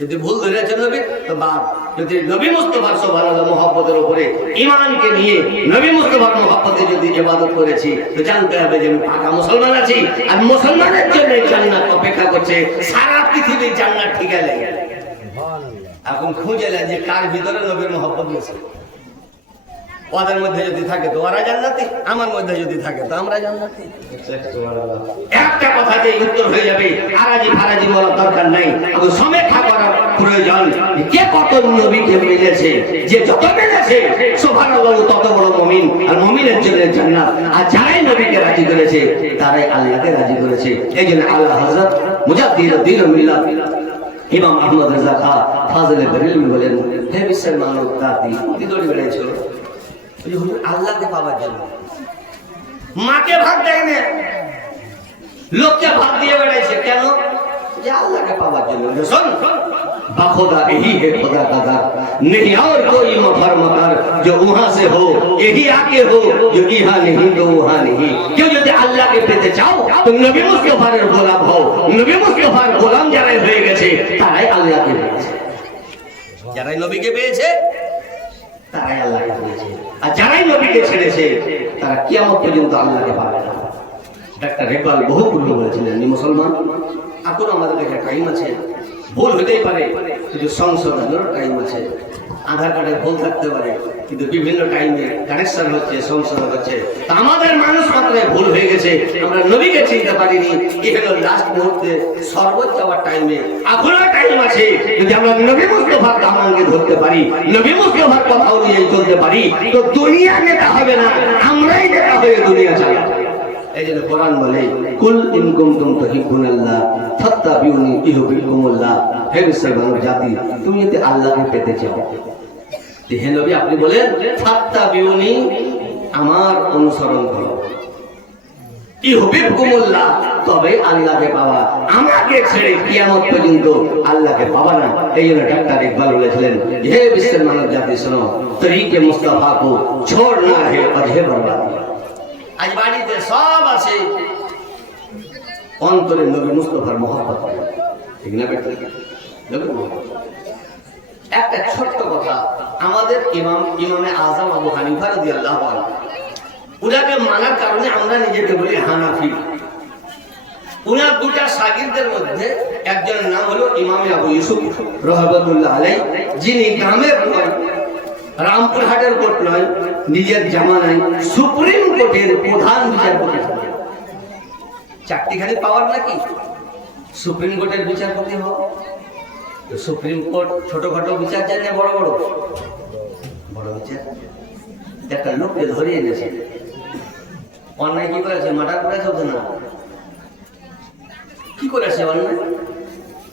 যদি ভুল ধরেছে নবী তো বাদ, যদি নবী মুস্তাফার সুবহানাল্লাহ মহব্বতের উপরে ঈমানকে নিয়ে নবী মুস্তাফার মহব্বতে যদি ইবাদত করেছি তো জানতে হবে যে আমি পাকা মুসলমান আছি, আর মুসলমানের জন্য জান্নাত অপেক্ষা করছে। সারা পৃথিবীর জান্নাত ঠিকালে এখন খুঁজে নেন যে কার ভিতরে নবীর মহব্বত বেশি। ওদের মধ্যে যদি থাকে তো ওরা জান্নাতি, আমার মধ্যে যদি থাকে তো আমরা জান্নাতি। একটা কথাতেই উত্তর হয়ে যাবে, আরাজি ফারাজি বলার দরকার নাই। এখন সমীক্ষা করার প্রয়োজন কে কত নবীকে মিলেছে। যে যত মিলেছে সুবহানাল্লাহ তত বড় মুমিন, আর মুমিনের জন্য জান্নাত। আর যারাই নবীকে রাজি করেছে তারাই আল্লাহকে রাজি করেছে। এইজন্য আল্লাহ হযরত মুজাদ্দিদ মিল্লাত ইমাম আহমদ রাজা খান ফাজিলে বেরেলভী বলেন, হে বিশ্বের মানব জাতি, কি দৌড়ে বেড়েছিল আল্লাহকে পাওয়ার জন্য। মাকে ভাগ দেয় না, লোককে ভাগ দিয়ে বেড়াইছে কেন? যে আল্লাহকে পাওয়ার জন্য। শোন, बाखुदा यही है खुदा का दर, नहीं और कोई मफर मकर, जो वहां से हो यही आके हो, जो यहाँ नहीं तो वहां नहीं। क्यों? যদি আল্লাহকে পেতে চাও তো নবী মুস্তাফার গোলাম হও। নবী মুস্তাফার গোলাম যারাই হয়ে গেছে তারাই আল্লাহকে পেয়েছে, যারাই নবীকে পেয়েছে তারাই আল্লাহকে পেয়েছে। আর যারাই নবীকে ছেড়েছে তারা কিয়ামত পর্যন্ত আল্লাহকে পাবে না। ডাক্তার ইকবাল বহু পূর্ব বলেছিলেন, মুসলমান এখন আমাদের কাছে টাইম আছে, ভুল হতেই পারে কিন্তু সংশোধনের টাইম আছে। আধার কার্ডে ভুল থাকতে পারে কিন্তু বিভিন্ন টাইমে কানেকশন হচ্ছে, সংশোধন হচ্ছে। তা আমাদের মানুষ মাত্রায় ভুল হয়ে গেছে, আমরা নবীকে চিনতে পারিনি। এখানে লাস্ট মুহূর্তে সর্বোচ্চ যাওয়ার টাইমে এখনো টাইম আছে। যদি আমরা নবী মুস্তাফার দামানকে ধরতে পারি, নবী মুস্তাফার কথা অনুযায়ী চলতে পারি তো দুনিয়া নেতা হবে না, আমরাই নেতা হয়ে দুনিয়া চালাবো। এই জন্য কোরআন বলে, কুল ইন কুনতুম তুহিব্বুনাল্লাহ ফাত্তাবিউনি ইউহিব্বুকুমুল্লাহ। হে বিশ্বের মানব জাতি, তুমি যদি আল্লাহকে পেতে চাও, হে নবী আপনি বলেন ফাত্তাবিউনি, আমার অনুসরণ করো, ইউহিব্বুকুমুল্লাহ, তবে আল্লাহকে পাওয়া। আমাকে ছেড়ে কিয়ামত পর্যন্ত আল্লাহকে পাবা না। এই জন্য ডাক্তার ইকবাল বলেছিলেন, হে বিশ্বের মানব জাতি শোনো, তরিকে মুস্তাফা কো ছোড়না হে অজহে বরবাদ। আজ বাড়িতে সব আছে, অন্তরে নবী মুস্তাফার মহব্বত, ঠিক না বেটা? একটা ছোট্ট কথা, আমাদের ইমামে আযম আবু হানিফা রাদিয়াল্লাহু আনহু, উনাকে মানার কারণে আমরা নিজেকে বলি হানাফি। উনার দুটা শাগিরদের মধ্যে একজনের নাম হলো ইমামে আবু ইউসুফ রাহমাতুল্লাহ আলাইহি, যিনি গ্রামের নয়, রামপুরহাটের কোর্ট নয়, নিজের জামানায় সুপ্রিম কোর্টের প্রধান বিচারপতি। চারটিখানি পাওয়ার নাকি সুপ্রিম কোর্টের বিচারপতি হও। সুপ্রিম কোর্ট ছোটখাটো বিচার চাই না, বড় বড় বড় বিচার। একটা লোককে ধরিয়ে এনেছে, অন্যায় কি করেছে? মার্ডার করেছে তো না, কি করেছে অন্যায়?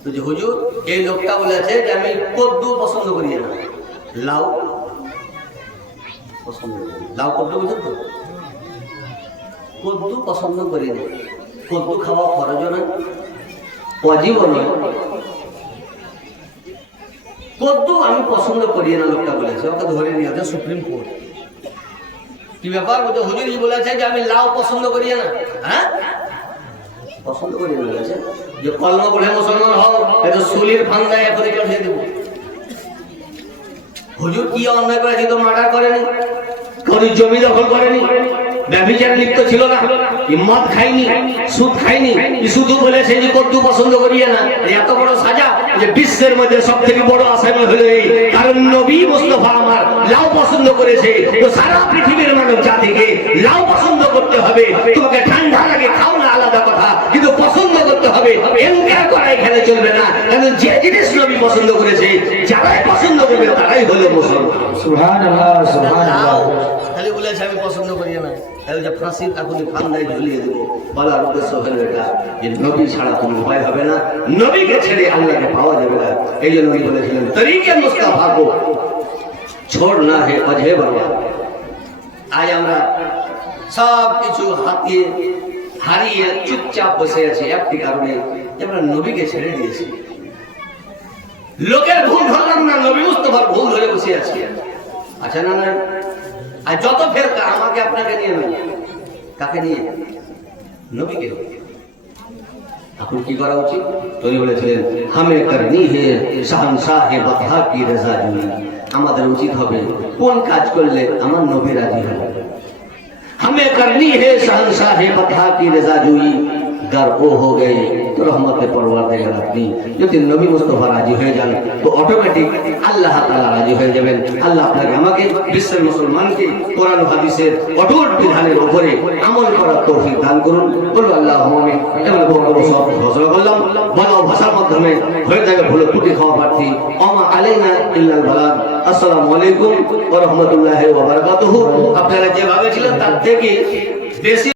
তো যে হুজুর এই লোকটা বলেছে যে আমি কদ্দু পছন্দ করি না, লাউ পছন্দ করি। লাউ কদ্দু বুঝেন তো? কদ্দু পছন্দ করি না, কদ্দু খাওয়া ফরজ নয়, ওয়াজিব নয়। কদ্দু আমি পছন্দ করি না লোকটা বলেছে, ওকে ধরে নিয়ে আছে সুপ্রিম কোর্ট। কি ব্যাপার? বলতে হুজুর বলেছে যে আমি লাউ পছন্দ করি না। হ্যাঁ, পছন্দ করি না বলেছে যে কলমা পড়ে মুসলমান হও, এটা সুলির ফান্দায় এখনই চড়িয়ে দেবো। হুজুর কি অন্যায় করেছে? তো মার্ডার করেনি, কারোর জমি দখল করেনি, ব্যভিচারে লিপ্ত ছিল না, মদ খাইনি, সুদ খাইনি, শুধু বলেছে যে কদ্দু পছন্দ করিয়ে না। এত বড় সাজা যে বিশ্বের মধ্যে সব থেকে বড় আসামি হলো এই, কারণ নবী মুস্তাফা আমার লাউ পছন্দ করেছে। তো সারা পৃথিবীর মানব জাতিকে লাউ পছন্দ করতে হবে। তোমাকে ঠান্ডা লাগে খাও না আলাদা কথা, কিন্তু পছন্দ করতে হবে। এনকার করা এখানে চলবে না, কারণ যে জিনিস নবী পছন্দ করেছে, যারাই পছন্দ করবে তারাই হলো মুসলমান। সুবহানাল্লাহ, সুবহানাল্লাহ। খালি বলেছে আমি পছন্দ করি না, তাহলে যে ফাঁসির এখনই ফান্দায় ঝুলিয়ে দেবো। বলার উদ্দেশ্য হলো এটা যে নবী ছাড়া কোনো উপায় হবে না, নবীকে ছেড়ে আল্লাহকে পাওয়া যাবে না। এই জন্য উনি বলেছিলেন তরিকে মুস্তাফা কো ছোড়না হে অজে বরবাদ। আজ আমরা সব কিছু হারিয়ে চুপচাপ বসে আছি একটি কারণে, যে আমরা নবীকে ছেড়ে দিয়েছি। লোকের ভুল ধরলাম না, নবী মুস্তাফার ভুল ধরে বসে আছি। আচ্ছা না না, আর যত ফেরকা আমাকে আপনাকে নিয়ে নয়, কাকে নিয়ে? নবীকে। এখন কি করা উচিত? তিনি বলেছিলেন হামে করনি হে শাহনশাহ হে বতহা কি রাজা জুই। আমাদের উচিত হবে কোন কাজ করলে আমার নবী রাজি হবে। हमें करनी है शहंशाह बतहा की रजा जुई, गर ओ हो गए तो रहमत परवरदिगार अपनी। যদি নবী মুস্তাফা রাজি হয়ে যান তো অটোমেটিক আল্লাহ তাআলা রাজি হয়ে যাবেন। আল্লাহ আপনাকে আমাকে বিশ্বের মুসলমানকে কোরআন ও হাদিসের অটুট বিধানের উপরে আমল করার তৌফিক দান করুন। বলুন আল্লাহুম্মা আমিন। এবার বক্তব্য সব ঘোষণা করলাম, বলা ভাষার মাধ্যমে হয়ে যাবে ভুল ত্রুটি খাওয়া প্রার্থী। ওমা আলাইনা ইল্লাল বালাগ। আসসালামু আলাইকুম ওয়া রাহমাতুল্লাহি ওয়া বারাকাতুহু। আপনারা যেভাবে ছিলেন তার থেকে বেশি